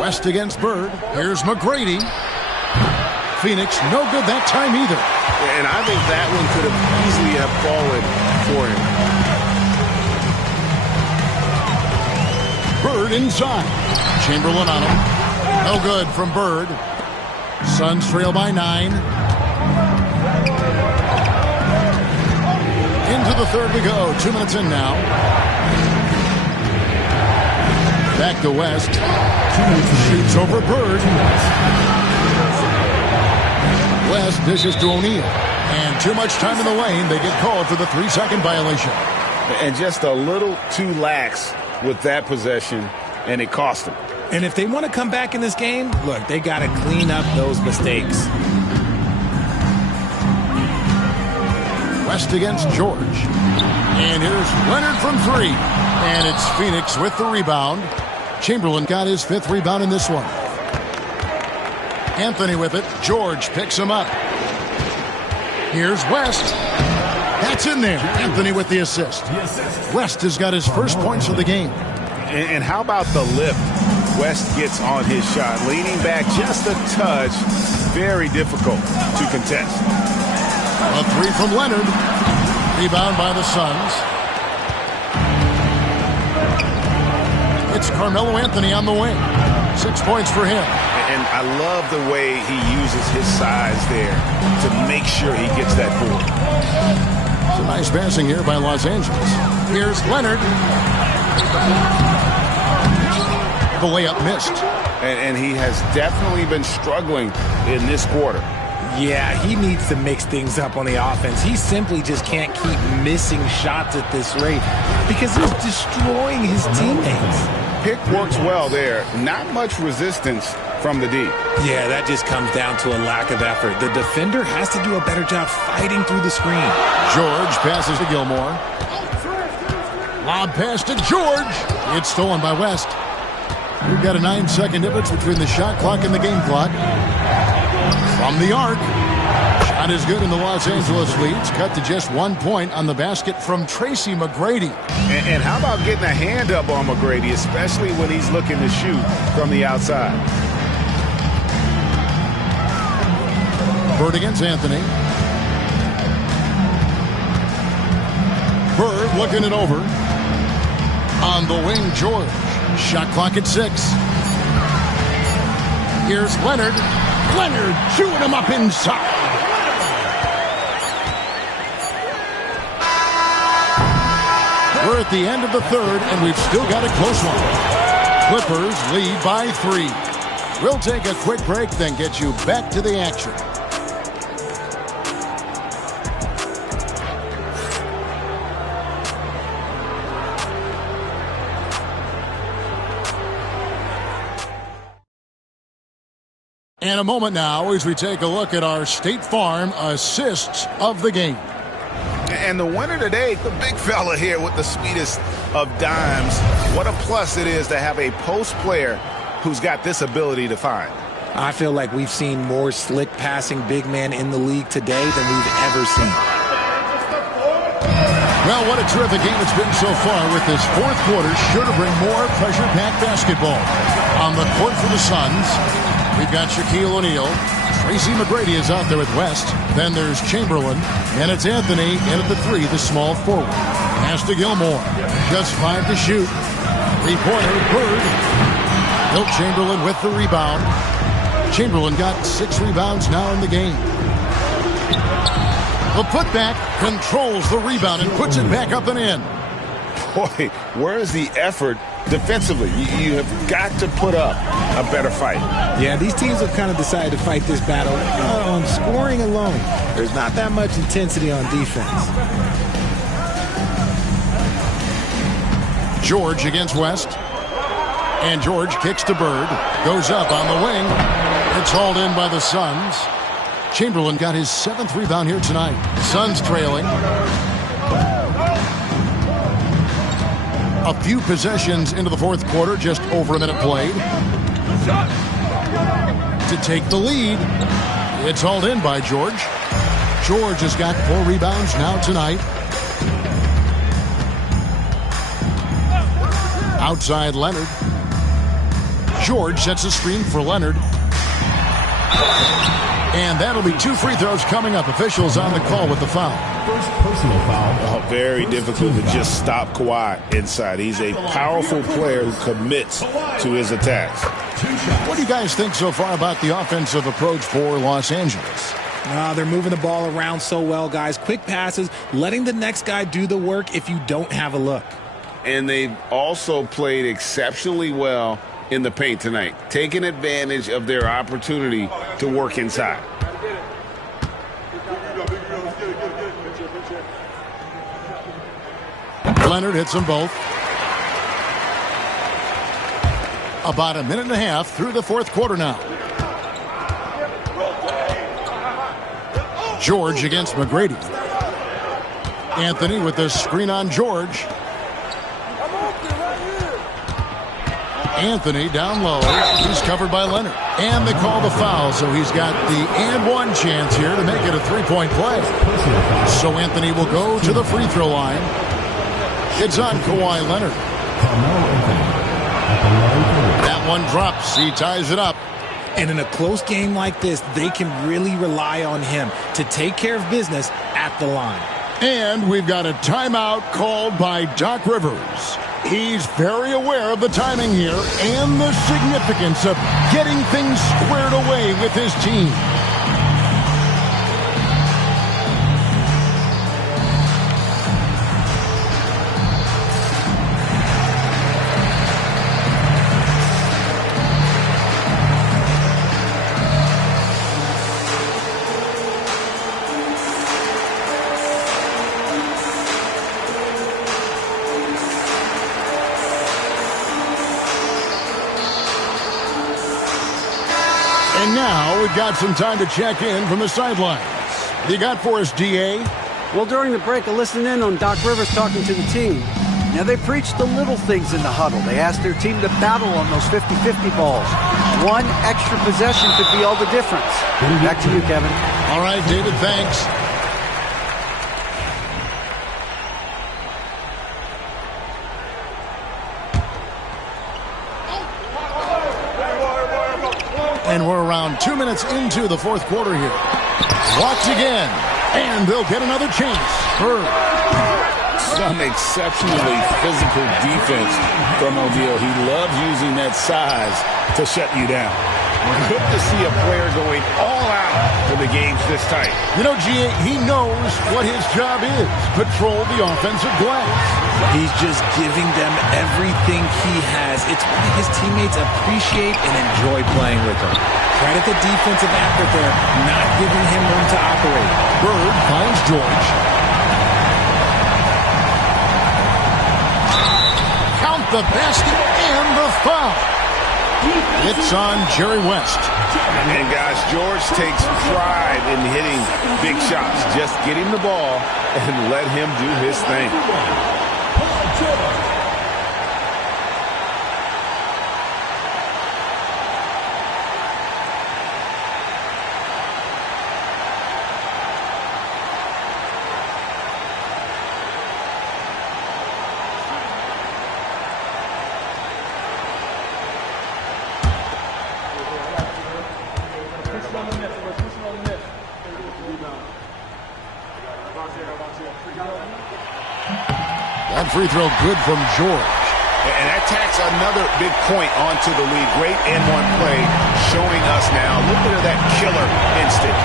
West against Bird. Here's McGrady. Phoenix, no good that time either. And I think that one could have easily have fallen for him. Bird inside. Chamberlain on him. No good from Bird. Suns trail by 9. Into the third we go. 2 minutes in now. Back to West. Shoots over Bird. West dishes to O'Neal. And too much time in the lane. They get called for the 3-second violation. And just a little too lax with that possession, and it cost them. And if they want to come back in this game, look, they got to clean up those mistakes. West against George. And here's Leonard from 3. And it's Phoenix with the rebound. Chamberlain got his 5th rebound in this one. Anthony with it. George picks him up. Here's West. That's in there. Anthony with the assist. West has got his first points of the game. And how about the lift West gets on his shot? Leaning back just a touch. Very difficult to contest. A 3 from Leonard. Rebound by the Suns. It's Carmelo Anthony on the wing. 6 points for him. And I love the way he uses his size there to make sure he gets that board. Some nice passing here by Los Angeles. Here's Leonard. The layup missed. And he has definitely been struggling in this quarter. Yeah, he needs to mix things up on the offense. He simply just can't keep missing shots at this rate because he's destroying his teammates. Pick works well there. Not much resistance from the D. Yeah, that just comes down to a lack of effort. The defender has to do a better job fighting through the screen. George passes to Gilmore. Lob pass to George. It's stolen by West. We've got a 9-second difference between the shot clock and the game clock. From the arc. Shot is good, and the Los Angeles leads. Cut to just 1 point on the basket from Tracy McGrady. And how about getting a hand up on McGrady, especially when he's looking to shoot from the outside? Bird against Anthony. Bird looking it over. On the wing, George. Shot clock at 6. Here's Leonard. Leonard chewing him up inside. We're at the end of the third, and we've still got a close one. Clippers lead by 3. We'll take a quick break, then get you back to the action. And a moment now as we take a look at our State Farm assists of the game. And the winner today, the big fella here with the sweetest of dimes. What a plus it is to have a post player who's got this ability to find. I feel like we've seen more slick passing big men in the league today than we've ever seen. Well, what a terrific game it's been so far with this fourth quarter. Sure to bring more pressure-packed basketball. On the court for the Suns, we've got Shaquille O'Neal. Tracy McGrady is out there with West. Then there's Chamberlain. And it's Anthony in at the 3, the small forward. Pass to Gilmore. Just 5 to shoot. 3-pointer, Bird. Wilt Chamberlain with the rebound. Chamberlain got 6 rebounds now in the game. The putback controls the rebound and puts it back up and in. Boy, where's the effort defensively? You have got to put up a better fight. Yeah, these teams have kind of decided to fight this battle on scoring alone. There's not that much intensity on defense. George against West. And George kicks to Bird. Goes up on the wing. It's hauled in by the Suns. Chamberlain got his 7th rebound here tonight. Suns trailing. A few possessions into the fourth quarter, just over a minute played. To take the lead, it's hauled in by George. George has got 4 rebounds now tonight. Outside Leonard. George sets a screen for Leonard. And that'll be 2 free throws coming up. Officials on the call with the foul. First personal foul. Oh, very difficult to just stop Kawhi inside. He's a powerful player who commits to his attacks. What do you guys think so far about the offensive approach for Los Angeles? They're moving the ball around so well, guys. Quick passes, letting the next guy do the work if you don't have a look. And they've also played exceptionally well in the paint tonight, taking advantage of their opportunity to work inside. Leonard hits them both. About a minute and a half through the fourth quarter now. George against McGrady. Anthony with the screen on George. Anthony down low. He's covered by Leonard. And they call the foul, so he's got the and one chance here to make it a three-point play. So Anthony will go to the free throw line. It's on Kawhi Leonard. That one drops. He ties it up. And in a close game like this, they can really rely on him to take care of business at the line. And we've got a timeout called by Doc Rivers. He's very aware of the timing here and the significance of getting things squared away with his team. And now we've got some time to check in from the sidelines. You got for us, DA? Well, during the break, I listened in on Doc Rivers talking to the team. Now, they preached the little things in the huddle. They asked their team to battle on those 50-50 balls. One extra possession could be all the difference. Back to you, Kevin. All right, David, thanks. And we're around 2 minutes into the fourth quarter here. Watch again. And they'll get another chance. Bird. Some exceptionally physical defense from O'Neal. He loves using that size to shut you down. Good to see a player going all out for the games this tight. You know, G.A., he knows what his job is. Patrol the offensive glass. He's just giving them everything he has. It's why his teammates appreciate and enjoy playing with him. Credit the defensive effort there, not giving him room to operate. Bird finds George. Count the basket and the foul. It's on Jerry West. And guys, George takes pride in hitting big shots. Just get him the ball and let him do his thing. That free throw good from George. And that tacks another big point onto the lead. Great N1 play showing us now a little bit of that killer instinct.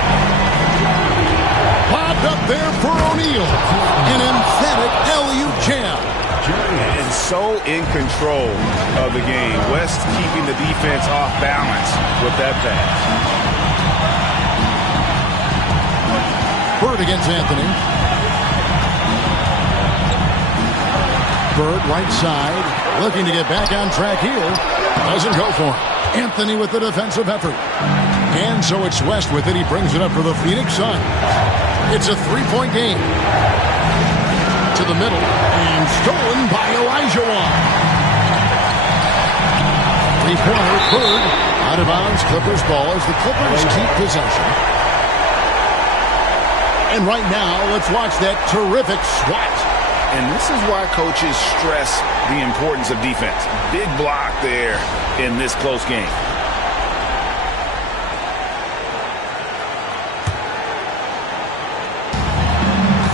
Popped up there for O'Neal. An emphatic LU jam. And so in control of the game. West keeping the defense off balance with that pass. Bird against Anthony. Bird right side, looking to get back on track here. Doesn't go for him. Anthony with the defensive effort. And so it's West with it. He brings it up for the Phoenix Suns. It's a three-point game. To the middle, and stolen by Elijah Wan. Three-pointer, Bird, out of bounds, Clippers ball as the Clippers keep possession. And right now, let's watch that terrific swat. And this is why coaches stress the importance of defense. Big block there in this close game.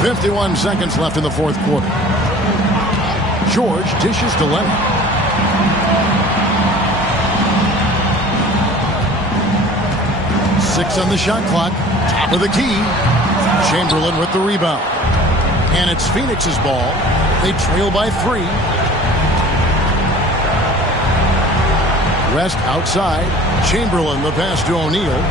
.51 seconds left in the fourth quarter. George dishes to Leonard. Six on the shot clock. Top of the key. Chamberlain with the rebound. And it's Phoenix's ball. They trail by 3. Rest outside. Chamberlain the pass to O'Neal.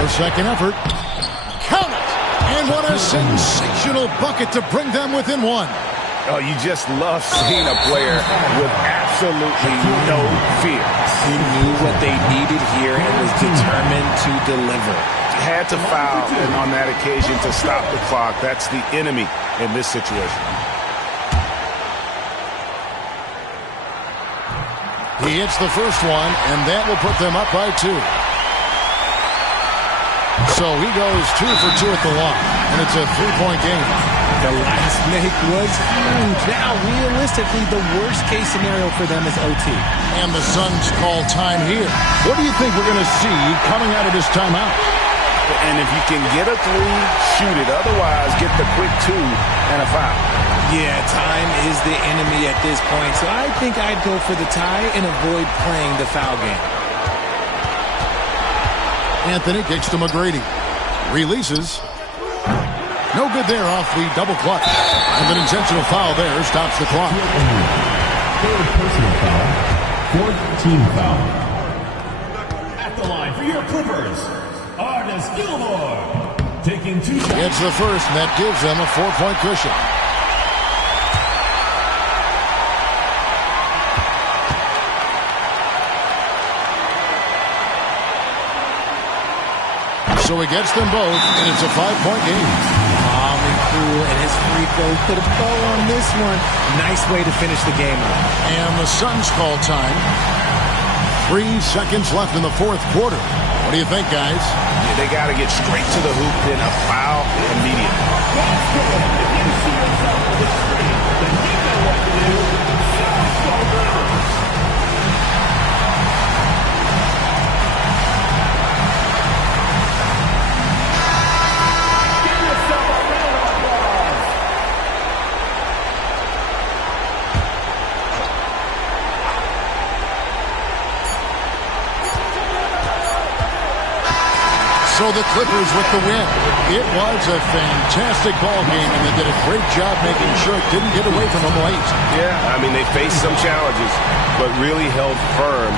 The second effort. Count it! And what a sensational bucket to bring them within 1. Oh, you just love seeing a player with absolutely no fear. He knew what they needed here and was determined to deliver. Had to foul on that occasion to stop the clock. That's the enemy in this situation. He hits the first one, and that will put them up by 2. So he goes 2 for 2 at the line, and it's a 3-point game. The last make was huge. Now, realistically, the worst-case scenario for them is OT. And the Suns call time here. What do you think we're going to see coming out of this timeout? And if you can get a 3, shoot it. Otherwise, get the quick 2 and a foul. Yeah, time is the enemy at this point, so I think I'd go for the tie and avoid playing the foul game. Anthony kicks to McGrady. Releases. No good there off the double clutch. And an intentional foul there stops the clock. Third personal foul. Fourth team foul. At the line for your Clippers, Artis Gilmore. Taking 2 shots. Gets the first, and that gives them a 4-point cushion. So he gets them both, and it's a 5-point game. Calm and cool, and his free throw put a bow on this one. Nice way to finish the game up. And the Suns call time. 3 seconds left in the fourth quarter. What do you think, guys? Yeah, they got to get straight to the hoop, then a foul immediately. That's good. If you see yourself on the screen, then you know what to do. So the Clippers with the win. It was a fantastic ball game, and they did a great job making sure it didn't get away from them late. Yeah, I mean, they faced some challenges, but really held firm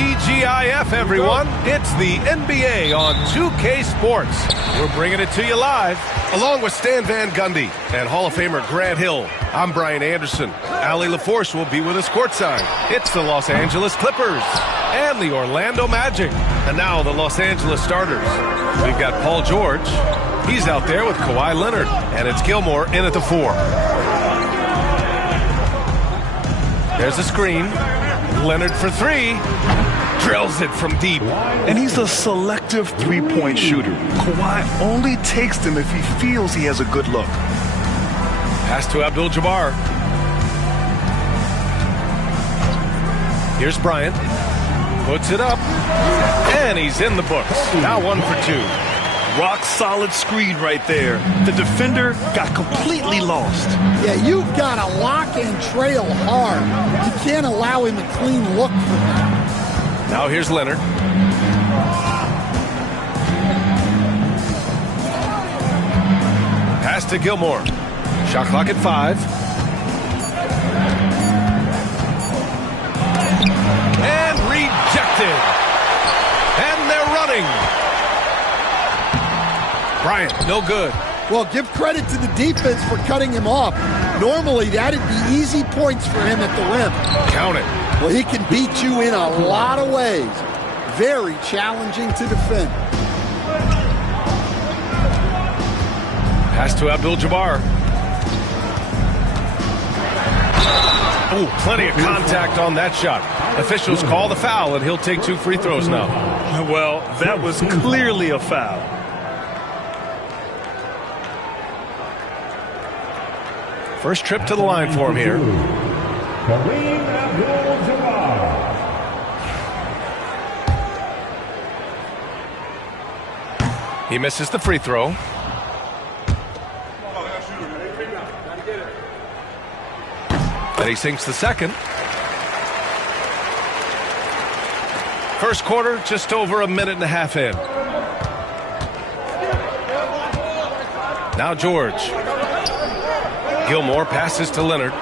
TGIF, everyone. It's the NBA on 2K Sports. We're bringing it to you live, along with Stan Van Gundy and Hall of Famer Grant Hill. I'm Brian Anderson. Allie LaForce will be with us courtside. It's the Los Angeles Clippers and the Orlando Magic. And now the Los Angeles starters. We've got Paul George. He's out there with Kawhi Leonard. And it's Gilmore in at the 4. There's a screen. Leonard for 3. Drills it from deep. And he's a selective three-point shooter. Kawhi only takes them if he feels he has a good look. Pass to Abdul-Jabbar. Here's Bryant. Puts it up. And he's in the books. Now 1 for 2. Rock solid screen right there. The defender got completely lost. Yeah, you've got to lock and trail hard. You can't allow him a clean look for that. Now here's Leonard. Pass to Gilmore. Shot clock at 5. And rejected. And they're running. Bryant, no good. Well, give credit to the defense for cutting him off. Normally, that'd be easy points for him at the rim. Count it. Well, he can beat you in a lot of ways. Very challenging to defend. Pass to Abdul-Jabbar. Oh, plenty of contact on that shot. Officials call the foul, and he'll take 2 free throws now. Well, that was clearly a foul. First trip to the line for him here. He misses the free throw. And he sinks the second. First quarter, just over a minute and a half in. Now George. Gilmore passes to Leonard.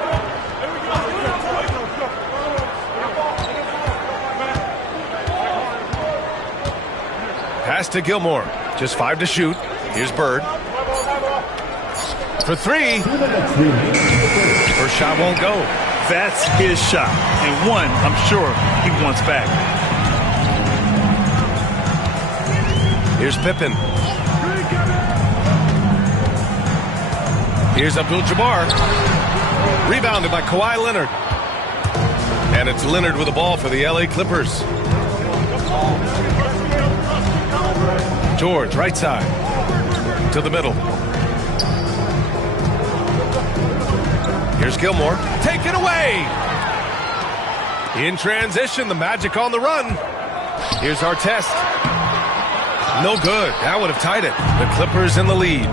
Pass to Gilmore. Just 5 to shoot. Here's Bird. For 3. First shot won't go. That's his shot. And one, I'm sure he wants back. Here's Pippen. Here's Abdul-Jabbar. Rebounded by Kawhi Leonard. And it's Leonard with the ball for the LA Clippers. George, right side. To the middle. Here's Gilmore. Take it away! In transition, the Magic on the run. Here's Artest. No good. That would have tied it. The Clippers in the lead.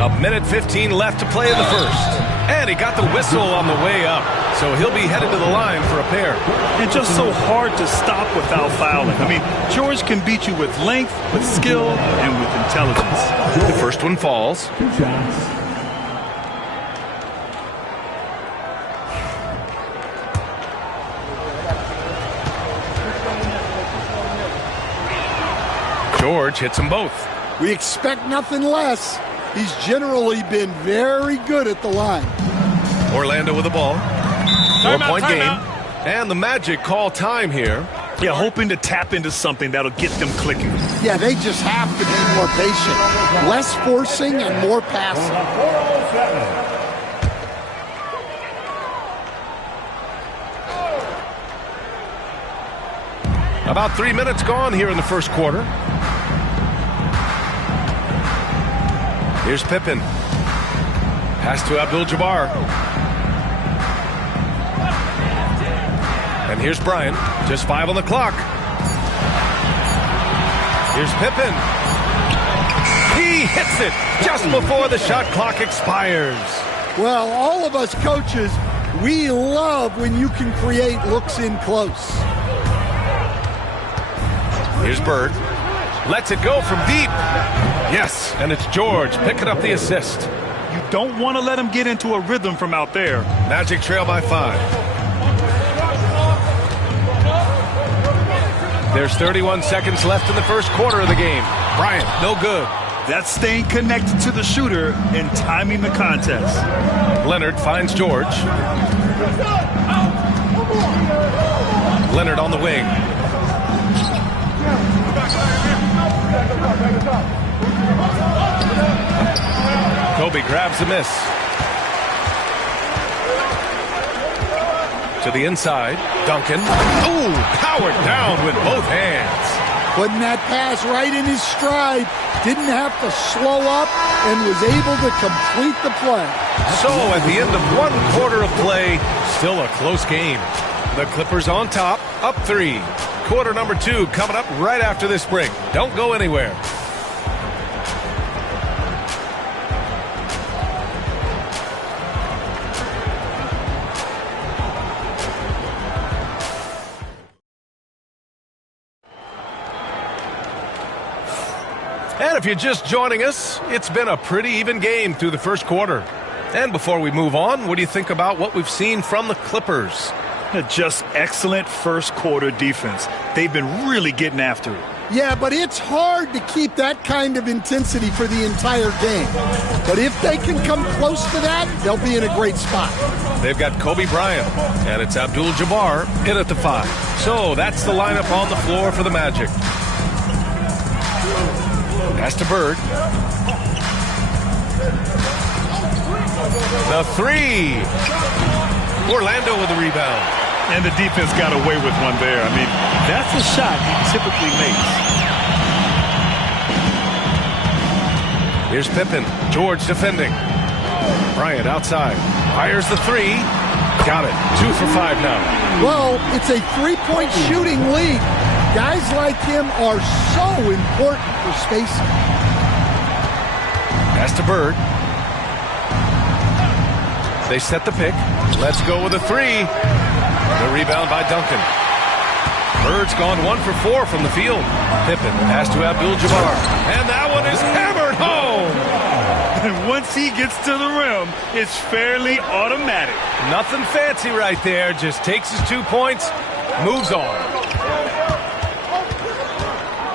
A minute 15 left to play in the first. And he got the whistle on the way up. So he'll be headed to the line for a pair. And just so hard to stop without fouling. I mean, George can beat you with length, with skill, and with intelligence. The first one falls. Two shots. George hits them both. We expect nothing less. He's generally been very good at the line. Orlando with the ball. 4-point game. And the Magic call time here. Yeah, hoping to tap into something that'll get them clicking. Yeah, they just have to be more patient. Less forcing and more passing. About 3 minutes gone here in the first quarter. Here's Pippen. Pass to Abdul-Jabbar. And here's Bryant. Just 5 on the clock. Here's Pippen. He hits it just before the shot clock expires. Well, all of us coaches, we love when you can create looks in close. Here's Bird. Lets it go from deep. Yes, and it's George picking up the assist. You don't want to let him get into a rhythm from out there. Magic trail by 5. There's 31 seconds left in the first quarter of the game. Bryant, no good. That's staying connected to the shooter and timing the contest. Leonard finds George. Leonard on the wing. Kobe grabs the miss. To the inside. Duncan. Ooh, powered down with both hands. Putting that pass right in his stride. Didn't have to slow up and was able to complete the play. So at the end of one quarter of play, still a close game. The Clippers on top, up 3. Quarter number 2 coming up right after this break. Don't go anywhere. And if you're just joining us, it's been a pretty even game through the first quarter. And before we move on, what do you think about what we've seen from the Clippers? Just excellent first quarter defense. They've been really getting after it. Yeah, but it's hard to keep that kind of intensity for the entire game. But if they can come close to that, they'll be in a great spot. They've got Kobe Bryant, and it's Abdul-Jabbar in at the 5. So that's the lineup on the floor for the Magic. Pass to Bird. The 3. Orlando with the rebound. And the defense got away with one there. I mean, that's a shot he typically makes. Here's Pippen. George defending. Bryant outside. Fires the 3. Got it. 2 for 5 now. Well, it's a 3-point shooting lead. Guys like him are so important for spacing. Pass to Bird. They set the pick. Let's go with a 3. The rebound by Duncan. Bird's gone 1 for 4 from the field. Pippen pass to Abdul-Jabbar. And that one is hammered home. And once he gets to the rim, it's fairly automatic. Nothing fancy right there. Just takes his 2 points, moves on.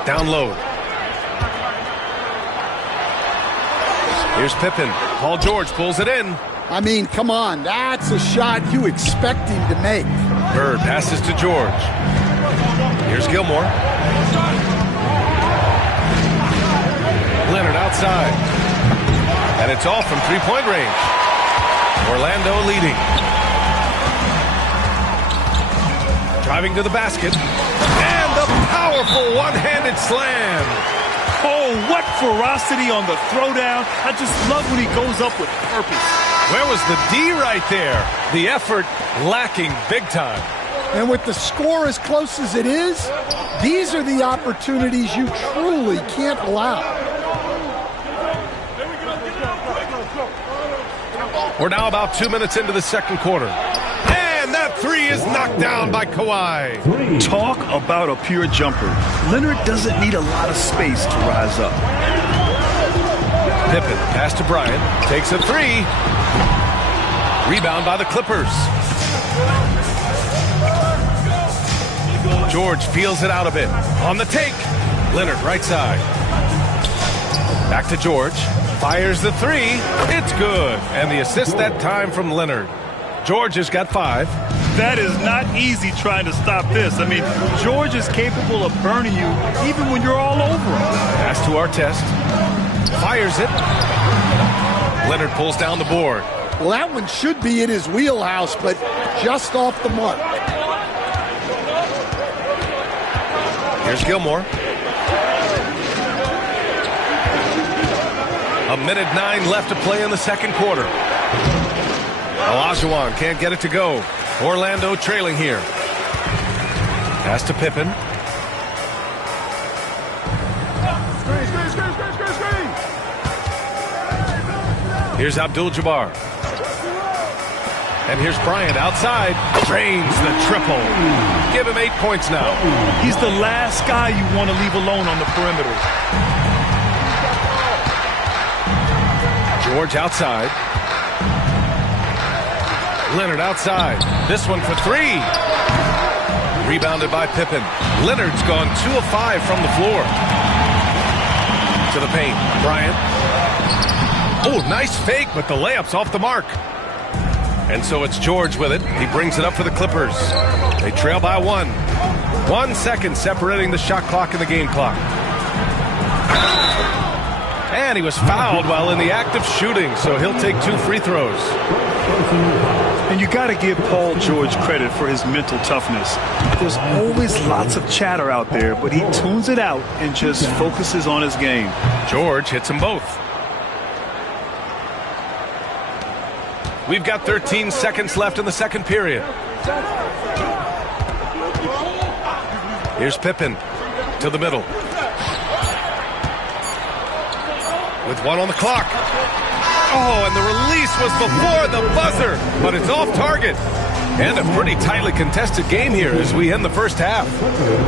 Down low. Here's Pippen. Paul George pulls it in. I mean, come on. That's a shot you expect him to make. Bird passes to George. Here's Gilmore. Leonard outside. And it's all from 3-point range. Orlando leading. Driving to the basket. And the powerful one-handed slam. Oh, what ferocity on the throwdown. I just love when he goes up with purpose. Where was the D right there? The effort lacking big time. And with the score as close as it is, these are the opportunities you truly can't allow. We're now about 2 minutes into the second quarter. And that three is knocked down by Kawhi. Talk about a pure jumper. Leonard doesn't need a lot of space to rise up. Pippen, pass to Bryant, takes a three. Rebound by the Clippers. George feels it out a bit. On the take. Leonard, right side. Back to George. Fires the three. It's good. And the assist that time from Leonard. George has got 5. That is not easy trying to stop this. I mean, George is capable of burning you even when you're all over him. Pass to Artest. Fires it. Leonard pulls down the board. Well, that one should be in his wheelhouse, but just off the mark. Here's Gilmore. A minute 9 left to play in the second quarter. Olajuwon can't get it to go. Orlando trailing here. Pass to Pippen. Here's Abdul-Jabbar. And here's Bryant outside. Drains the triple. Give him 8 points now. He's the last guy you want to leave alone on the perimeter. George outside. Leonard outside. This one for 3. Rebounded by Pippen. Leonard's gone 2 of 5 from the floor. To the paint. Bryant. Oh, nice fake, but the layup's off the mark. And so it's George with it. He brings it up for the Clippers. They trail by 1. 1 second separating the shot clock and the game clock. And he was fouled while in the act of shooting, so he'll take 2 free throws. And you got to give Paul George credit for his mental toughness. There's always lots of chatter out there, but he tunes it out and just focuses on his game. George hits them both. We've got 13 seconds left in the second period. Here's Pippen to the middle. With 1 on the clock. Oh, and the release was before the buzzer, but it's off target. And a pretty tightly contested game here as we end the first half.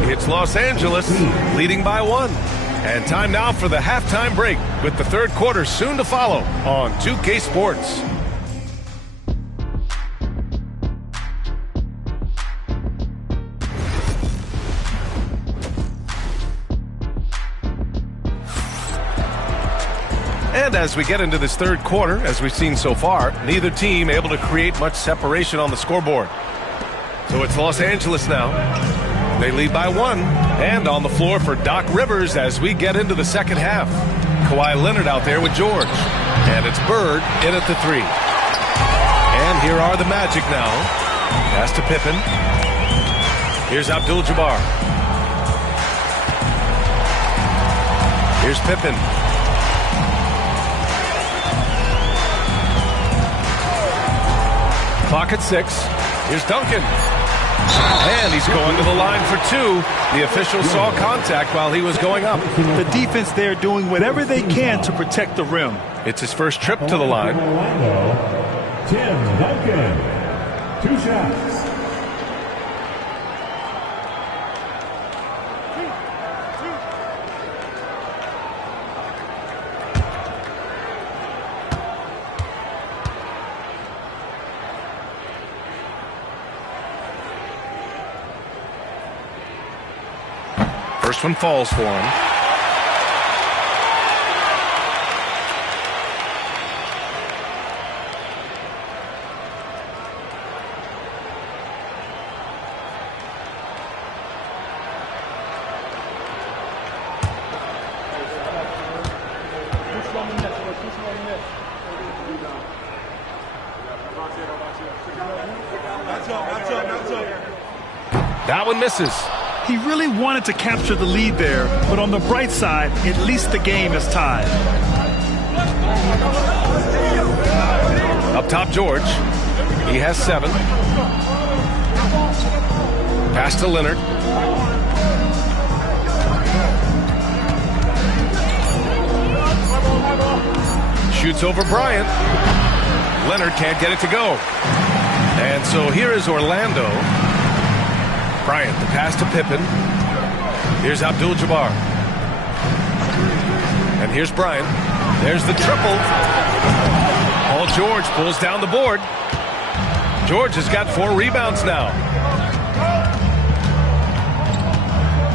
It's Los Angeles leading by 1. And time now for the halftime break with the third quarter soon to follow on 2K Sports. And as we get into this third quarter, as we've seen so far, neither team able to create much separation on the scoreboard. So it's Los Angeles now. They lead by 1. And on the floor for Doc Rivers as we get into the second half. Kawhi Leonard out there with George. And it's Bird in at the 3. And here are the Magic now. Pass to Pippen. Here's Abdul-Jabbar. Here's Pippen. Clock at 6. Here's Duncan. And he's going to the line for 2. The official saw contact while he was going up. The defense there doing whatever they can to protect the rim. It's his first trip to the line. Tim Duncan. 2 shots. First one falls for him. That one misses. He really wanted to capture the lead there, but on the bright side, at least the game is tied. Up top, George. He has 7. Pass to Leonard. Shoots over Bryant. Leonard can't get it to go. And so here is Orlando. Bryant, the pass to Pippen. Here's Abdul-Jabbar. And here's Bryant. There's the triple. Paul George pulls down the board. George has got 4 rebounds now.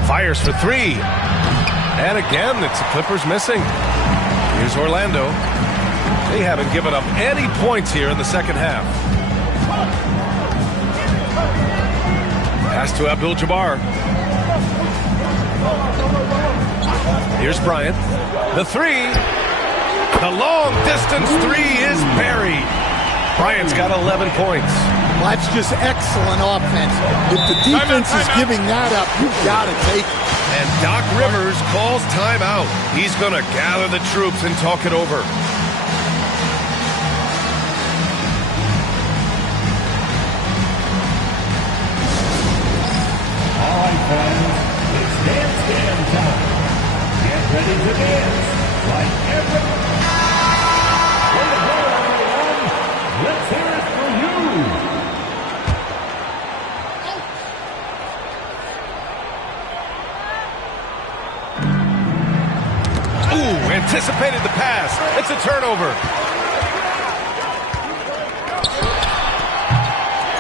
Fires for 3. And again, it's the Clippers missing. Here's Orlando. They haven't given up any points here in the second half. Pass to Abdul-Jabbar. Here's Bryant. The 3. The long distance 3 is buried. Bryant's got 11 points. Well, that's just excellent offense. If the defense is giving that up, you've got to take it. And Doc Rivers calls timeout. He's going to gather the troops and talk it over. All right, fans, it's dance time. Get ready to dance like everyone. Way to go, everyone. Let's hear it for you. Ooh, anticipated the pass. It's a turnover.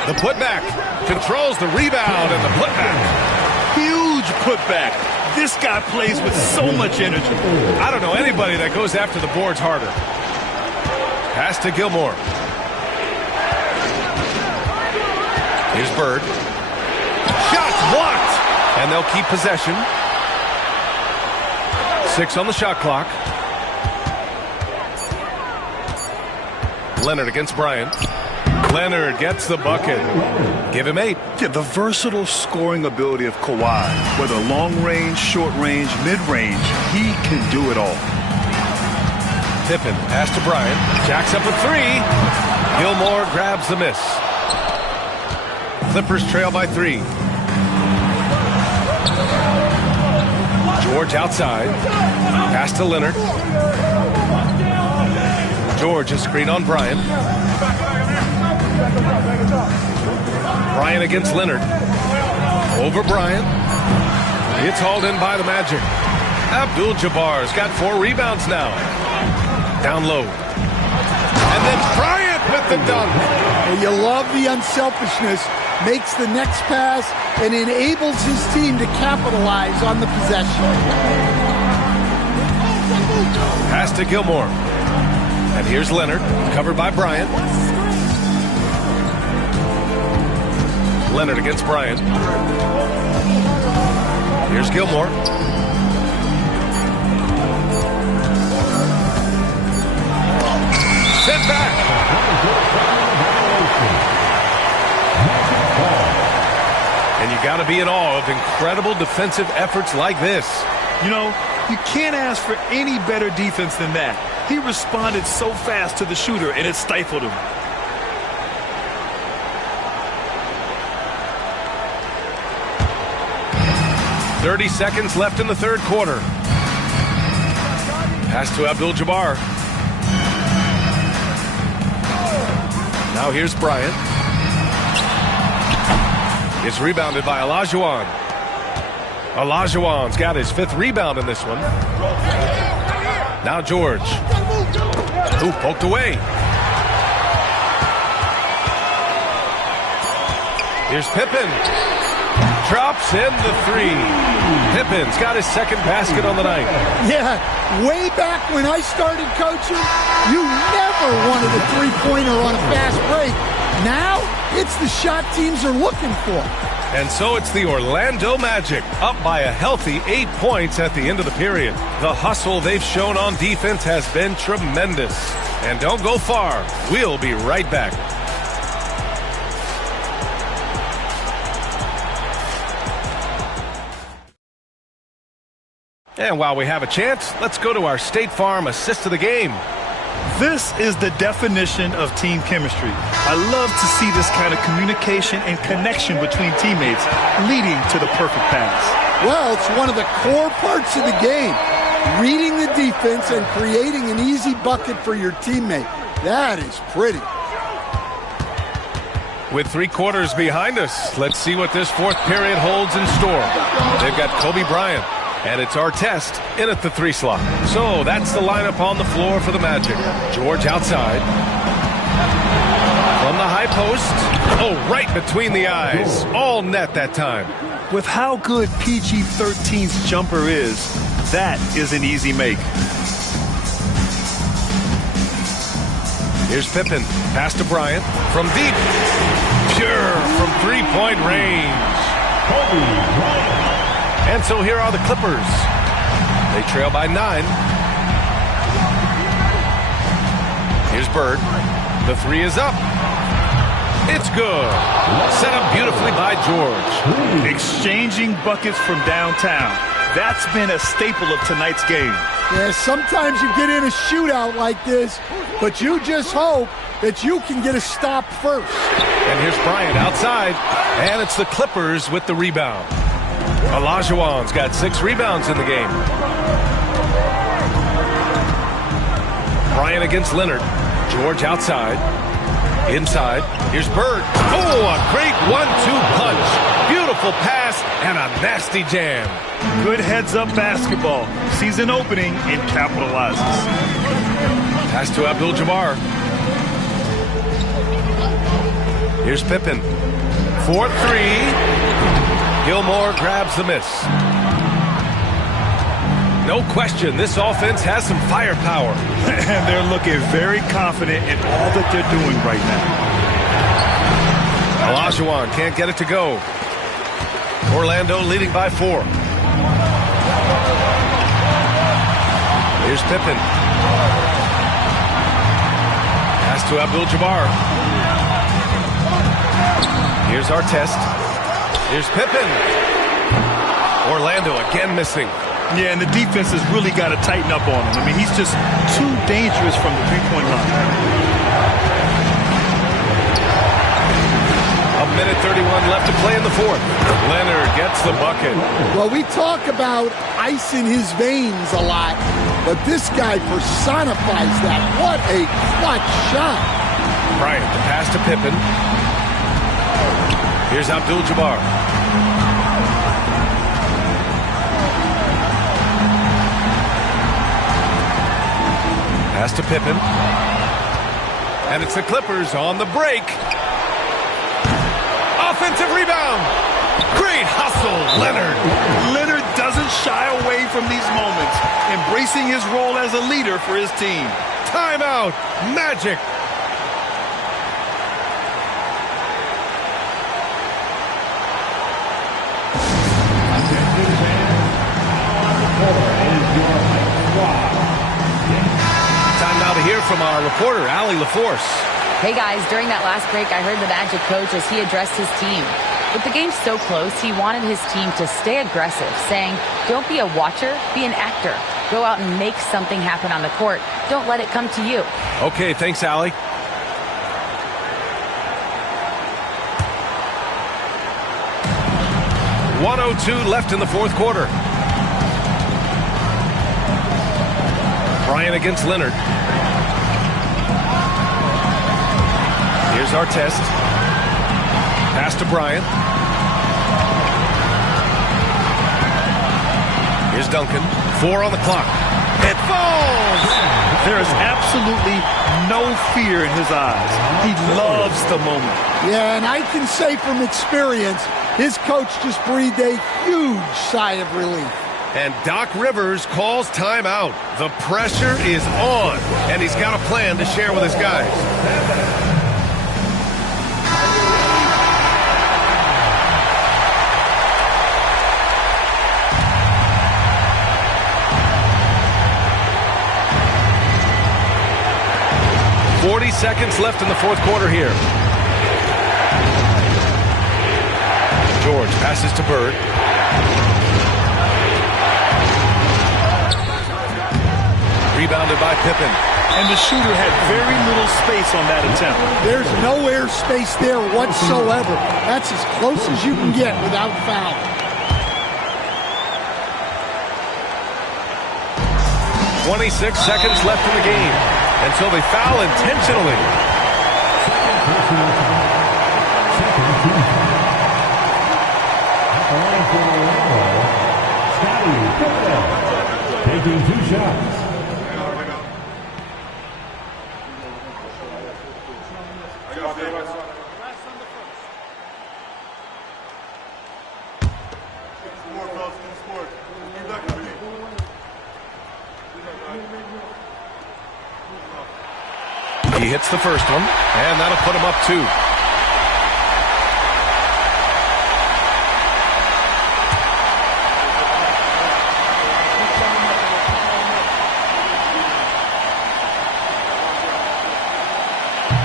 The putback controls the rebound and the putback. Huge putback. This guy plays with so much energy. I don't know anybody that goes after the boards harder. Pass to Gilmore. Here's Bird. Shots blocked. And they'll keep possession. 6 on the shot clock. Leonard against Bryant. Leonard gets the bucket. Give him 8. Yeah, the versatile scoring ability of Kawhi, whether long range, short range, mid range, he can do it all. Pippen, pass to Bryant. Jacks up a 3. Gilmore grabs the miss. Clippers trail by 3. George outside. Pass to Leonard. George a screen on Bryant. Bryant against Leonard. Over Bryant. It's hauled in by the Magic. Abdul-Jabbar's got 4 rebounds now. Down low. And then Bryant with the dunk. Well, you love the unselfishness. Makes the next pass and enables his team to capitalize on the possession. Pass to Gilmore. And here's Leonard, covered by Bryant. Leonard against Bryant. Here's Gilmore. Sent back. And you got to be in awe of incredible defensive efforts like this. You know, you can't ask for any better defense than that. He responded so fast to the shooter, and it stifled him. .30 seconds left in the third quarter. Pass to Abdul-Jabbar. Now here's Bryant. It's rebounded by Olajuwon. Olajuwon's got his 5th rebound in this one. Now George. Ooh, poked away. Here's Pippen. Drops in the 3. Pippen's got his 2nd basket on the night. Yeah, way back when I started coaching, you never wanted a 3-pointer on a fast break. Now, it's the shot teams are looking for. And so it's the Orlando Magic, up by a healthy 8 points at the end of the period. The hustle they've shown on defense has been tremendous. And don't go far. We'll be right back. And while we have a chance, let's go to our State Farm assist of the game. This is the definition of team chemistry. I love to see this kind of communication and connection between teammates leading to the perfect pass. Well, it's one of the core parts of the game. Reading the defense and creating an easy bucket for your teammate. That is pretty. With 3 quarters behind us, let's see what this fourth period holds in store. They've got Kobe Bryant, and it's Artest in at the 3 slot. So that's the lineup on the floor for the Magic. George outside. From the high post. Oh, right between the eyes. All net that time. With how good PG-13's jumper is, that is an easy make. Here's Pippen. Pass to Bryant. From deep. Pure from 3-point range. And so here are the Clippers. They trail by 9. Here's Bird. The 3 is up. It's good. Set up beautifully by George. Exchanging buckets from downtown. That's been a staple of tonight's game. Yeah, sometimes you get in a shootout like this, but you just hope that you can get a stop first. And here's Bryant outside, and it's the Clippers with the rebound. Olajuwon's got 6 rebounds in the game. Bryant against Leonard. George outside. Inside. Here's Bird. Oh, a great 1-2 punch. Beautiful pass and a nasty jam. Good heads-up basketball. Sees an opening and capitalizes. Pass to Abdul-Jabbar. Here's Pippen. 4-3. Gilmore grabs the miss. No question, this offense has some firepower. And they're looking very confident in all that they're doing right now. Olajuwon can't get it to go. Orlando leading by 4. Here's Pippen. Pass to Abdul-Jabbar. Here's Artest. Here's Pippen. Orlando again missing. Yeah, and the defense has really got to tighten up on him. I mean, he's just too dangerous from the three-point line. 1:31 left to play in the 4th. Leonard gets the bucket. Well, we talk about ice in his veins a lot, but this guy personifies that. What a clutch shot. Bryant, the pass to Pippen. Here's Abdul-Jabbar. Pass to Pippen. And it's the Clippers on the break. Offensive rebound. Great hustle, Leonard. Leonard doesn't shy away from these moments, embracing his role as a leader for his team. Timeout. Magic. Time now to hear from our reporter, Allie LaForce. Hey guys, during that last break, I heard the Magic coach as he addressed his team. With the game so close, he wanted his team to stay aggressive, saying, don't be a watcher, be an actor. Go out and make something happen on the court. Don't let it come to you. Okay, thanks, Allie. .102 left in the 4th quarter. Bryant against Leonard. Here's Artest. Pass to Bryant. Here's Duncan. 4 on the clock. It falls! There is absolutely no fear in his eyes. He loves the moment. Yeah, and I can say from experience, his coach just breathed a huge sigh of relief. And Doc Rivers calls timeout. The pressure is on, and he's got a plan to share with his guys. Seconds left in the 4th quarter here. George passes to Bird. Rebounded by Pippen. And the shooter had very little space on that attempt. There's no air space there whatsoever. That's as close as you can get without foul. 26 seconds left in the game until they foul intentionally. Taking 2 shots. He hits the first one, and that'll put him up 2.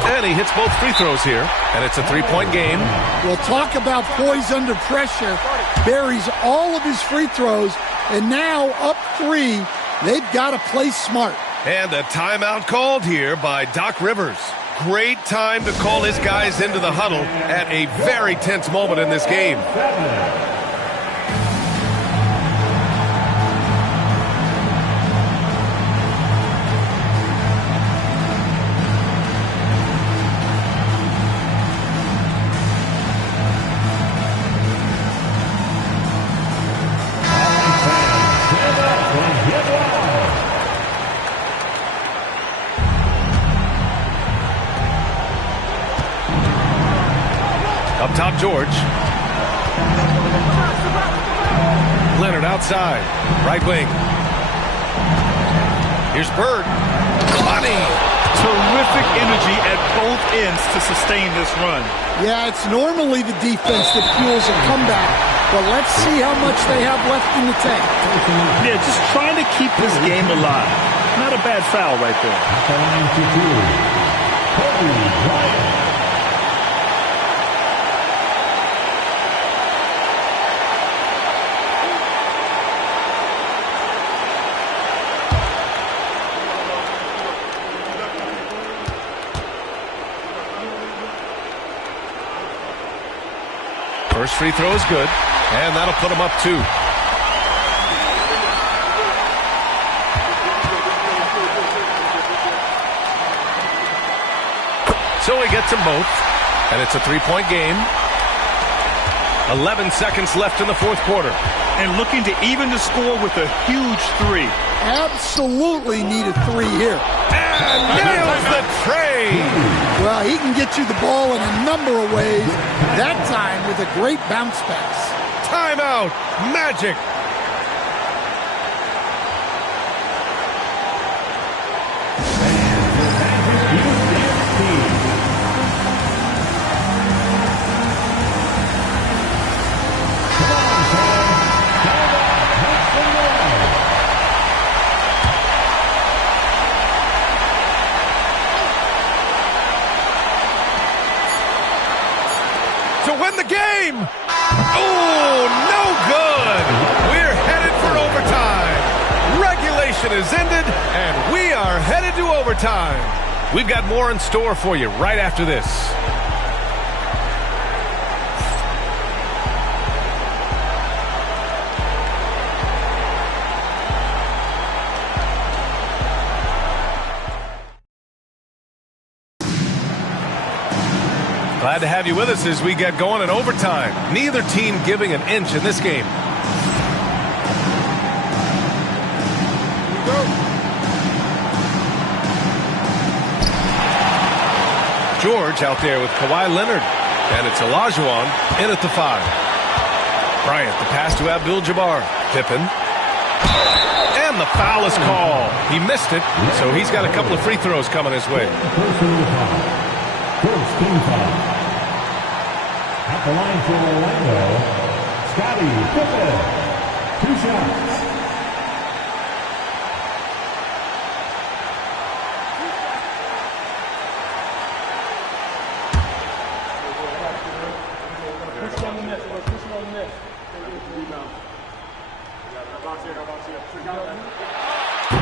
And he hits both free throws here, and it's a 3-point game. We'll talk about poise under pressure. Buries all of his free throws, and now up 3. They've got to play smart. And a timeout called here by Doc Rivers. Great time to call his guys into the huddle at a very tense moment in this game. Up top, George. Leonard outside. Right wing. Here's Bird. Money. Terrific energy at both ends to sustain this run. Yeah, it's normally the defense that fuels a comeback, but let's see how much they have left in the tank. Yeah, just trying to keep this game alive. Not a bad foul right there. First free throw is good, and that'll put him up 2. So he gets them both, and it's a 3-point game. 11 seconds left in the fourth quarter. And looking to even the score with a huge 3. Absolutely need a 3 here. And nails the trade. Well, he can get you the ball in a number of ways. That time with a great bounce pass. Timeout. Magic. To win the game. Oh, no good. We're headed for overtime. Regulation is ended, and we are headed to overtime. We've got more in store for you right after this. Glad to have you with us as we get going in overtime. Neither team giving an inch in this game. George out there with Kawhi Leonard. And it's Olajuwon in at the 5. Bryant, the pass to Abdul-Jabbar. Pippen. And the foul is called. He missed it, so he's got a couple of free throws coming his way. First team foul. At the line for Orlando, Scottie Pippen. 2 shots.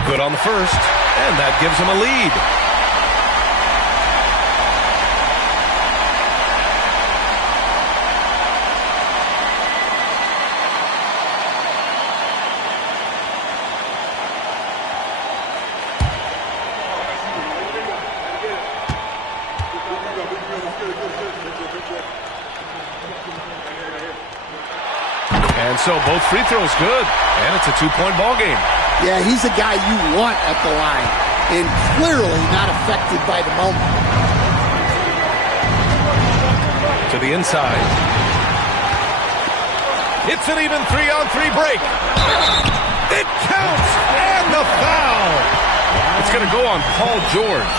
Good on the first, and that gives him a lead. And so both free throws good, and it's a two-point ball game. Yeah, he's a guy you want at the line, and clearly not affected by the moment. To the inside. It's an even 3-on-3 break. It counts, and the foul. It's going to go on Paul George.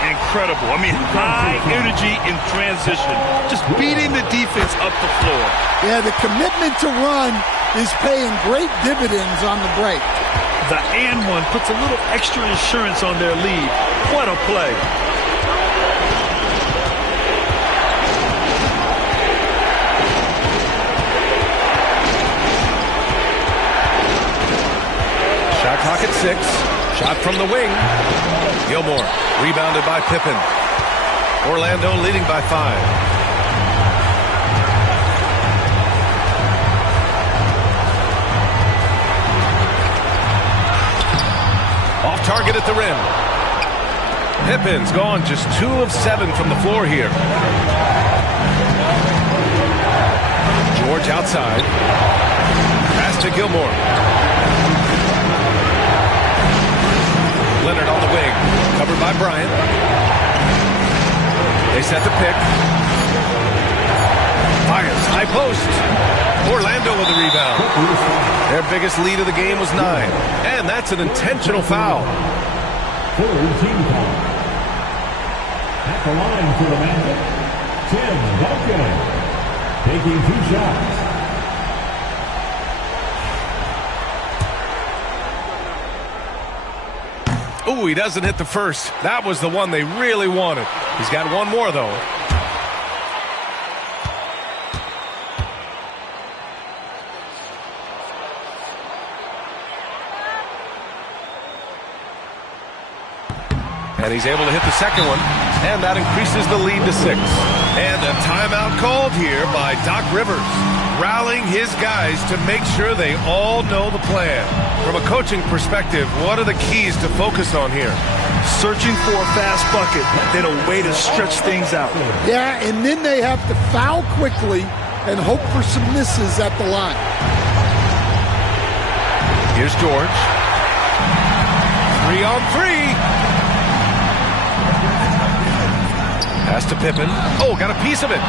Incredible. I mean, high energy in transition. Just beating the defense up the floor. Yeah, the commitment to run is paying great dividends on the break. The and one puts a little extra insurance on their lead. What a play. Shot clock at 6. Shot from the wing. Gilmore rebounded by Pippen. Orlando leading by 5. Off target at the rim. Pippen's gone just 2 of 7 from the floor here. George outside. Pass to Gilmore. Leonard on the wing. Covered by Bryant. They set the pick. Fires. High post. Orlando with the rebound. Their biggest lead of the game was 9. And that's an intentional foul. Third team foul. At the line for the Magic, Tim Duncan. Taking 2 shots. Ooh, he doesn't hit the first. That was the one they really wanted. He's got one more, though. And he's able to hit the second one, and that increases the lead to 6. And a timeout called here by Doc Rivers, rallying his guys to make sure they all know the plan. From a coaching perspective, what are the keys to focus on here? Searching for a fast bucket, then a way to stretch things out. Yeah, and then they have to foul quickly and hope for some misses at the line. Here's George. 3-on-3. Pass to Pippen. Oh, got a piece of it.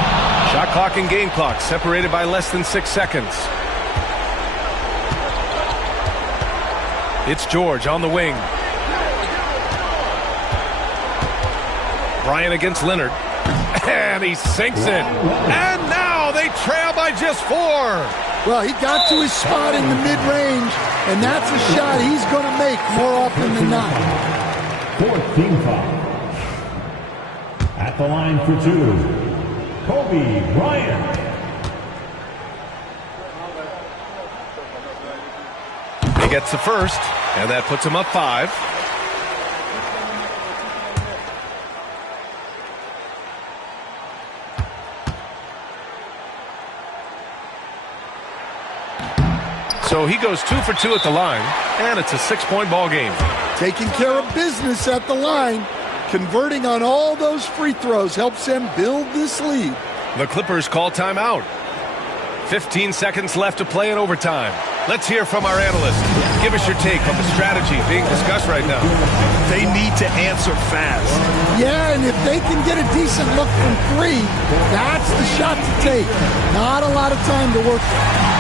Shot clock and game clock separated by less than 6 seconds. It's George on the wing. Bryant against Leonard. And he sinks it. And now they trail by just 4. Well, he got to his spot in the mid-range, and that's a shot he's going to make more often than not. Fourth team foul. At the line for 2, Kobe Bryant. He gets the first, and that puts him up 5. So he goes 2 for 2 at the line, and it's a 6-point ball game. Taking care of business at the line. Converting on all those free throws helps them build this lead. The Clippers call timeout. 15 seconds left to play in overtime. Let's hear from our analyst. Give us your take on the strategy being discussed right now. They need to answer fast. Yeah, and if they can get a decent look from 3, that's the shot to take. Not a lot of time to work with.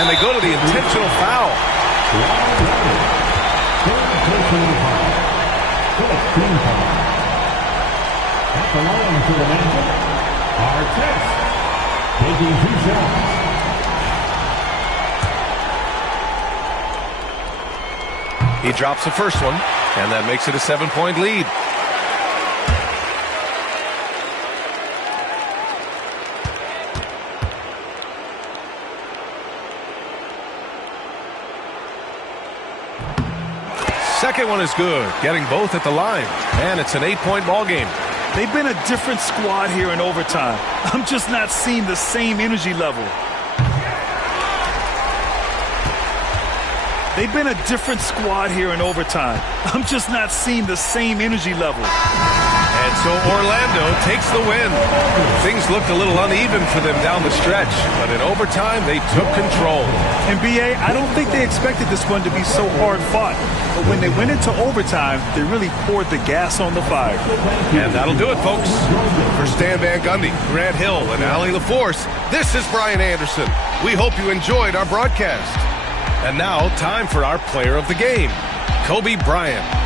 And they go to the intentional foul. At the line for the Magic, Artest, taking 2 shots. He drops the first one, and that makes it a 7-point lead. Second one is good, getting both at the line, and it's an 8-point ball game. They've been a different squad here in overtime. I'm just not seeing the same energy level. They've been a different squad here in overtime. I'm just not seeing the same energy level. And so Orlando takes the win. Things looked a little uneven for them down the stretch, but in overtime, they took control. NBA, I don't think they expected this one to be so hard fought. But when they went into overtime, they really poured the gas on the fire. And that'll do it, folks. For Stan Van Gundy, Grant Hill, and Allie LaForce, this is Brian Anderson. We hope you enjoyed our broadcast. And now, time for our player of the game, Kobe Bryant.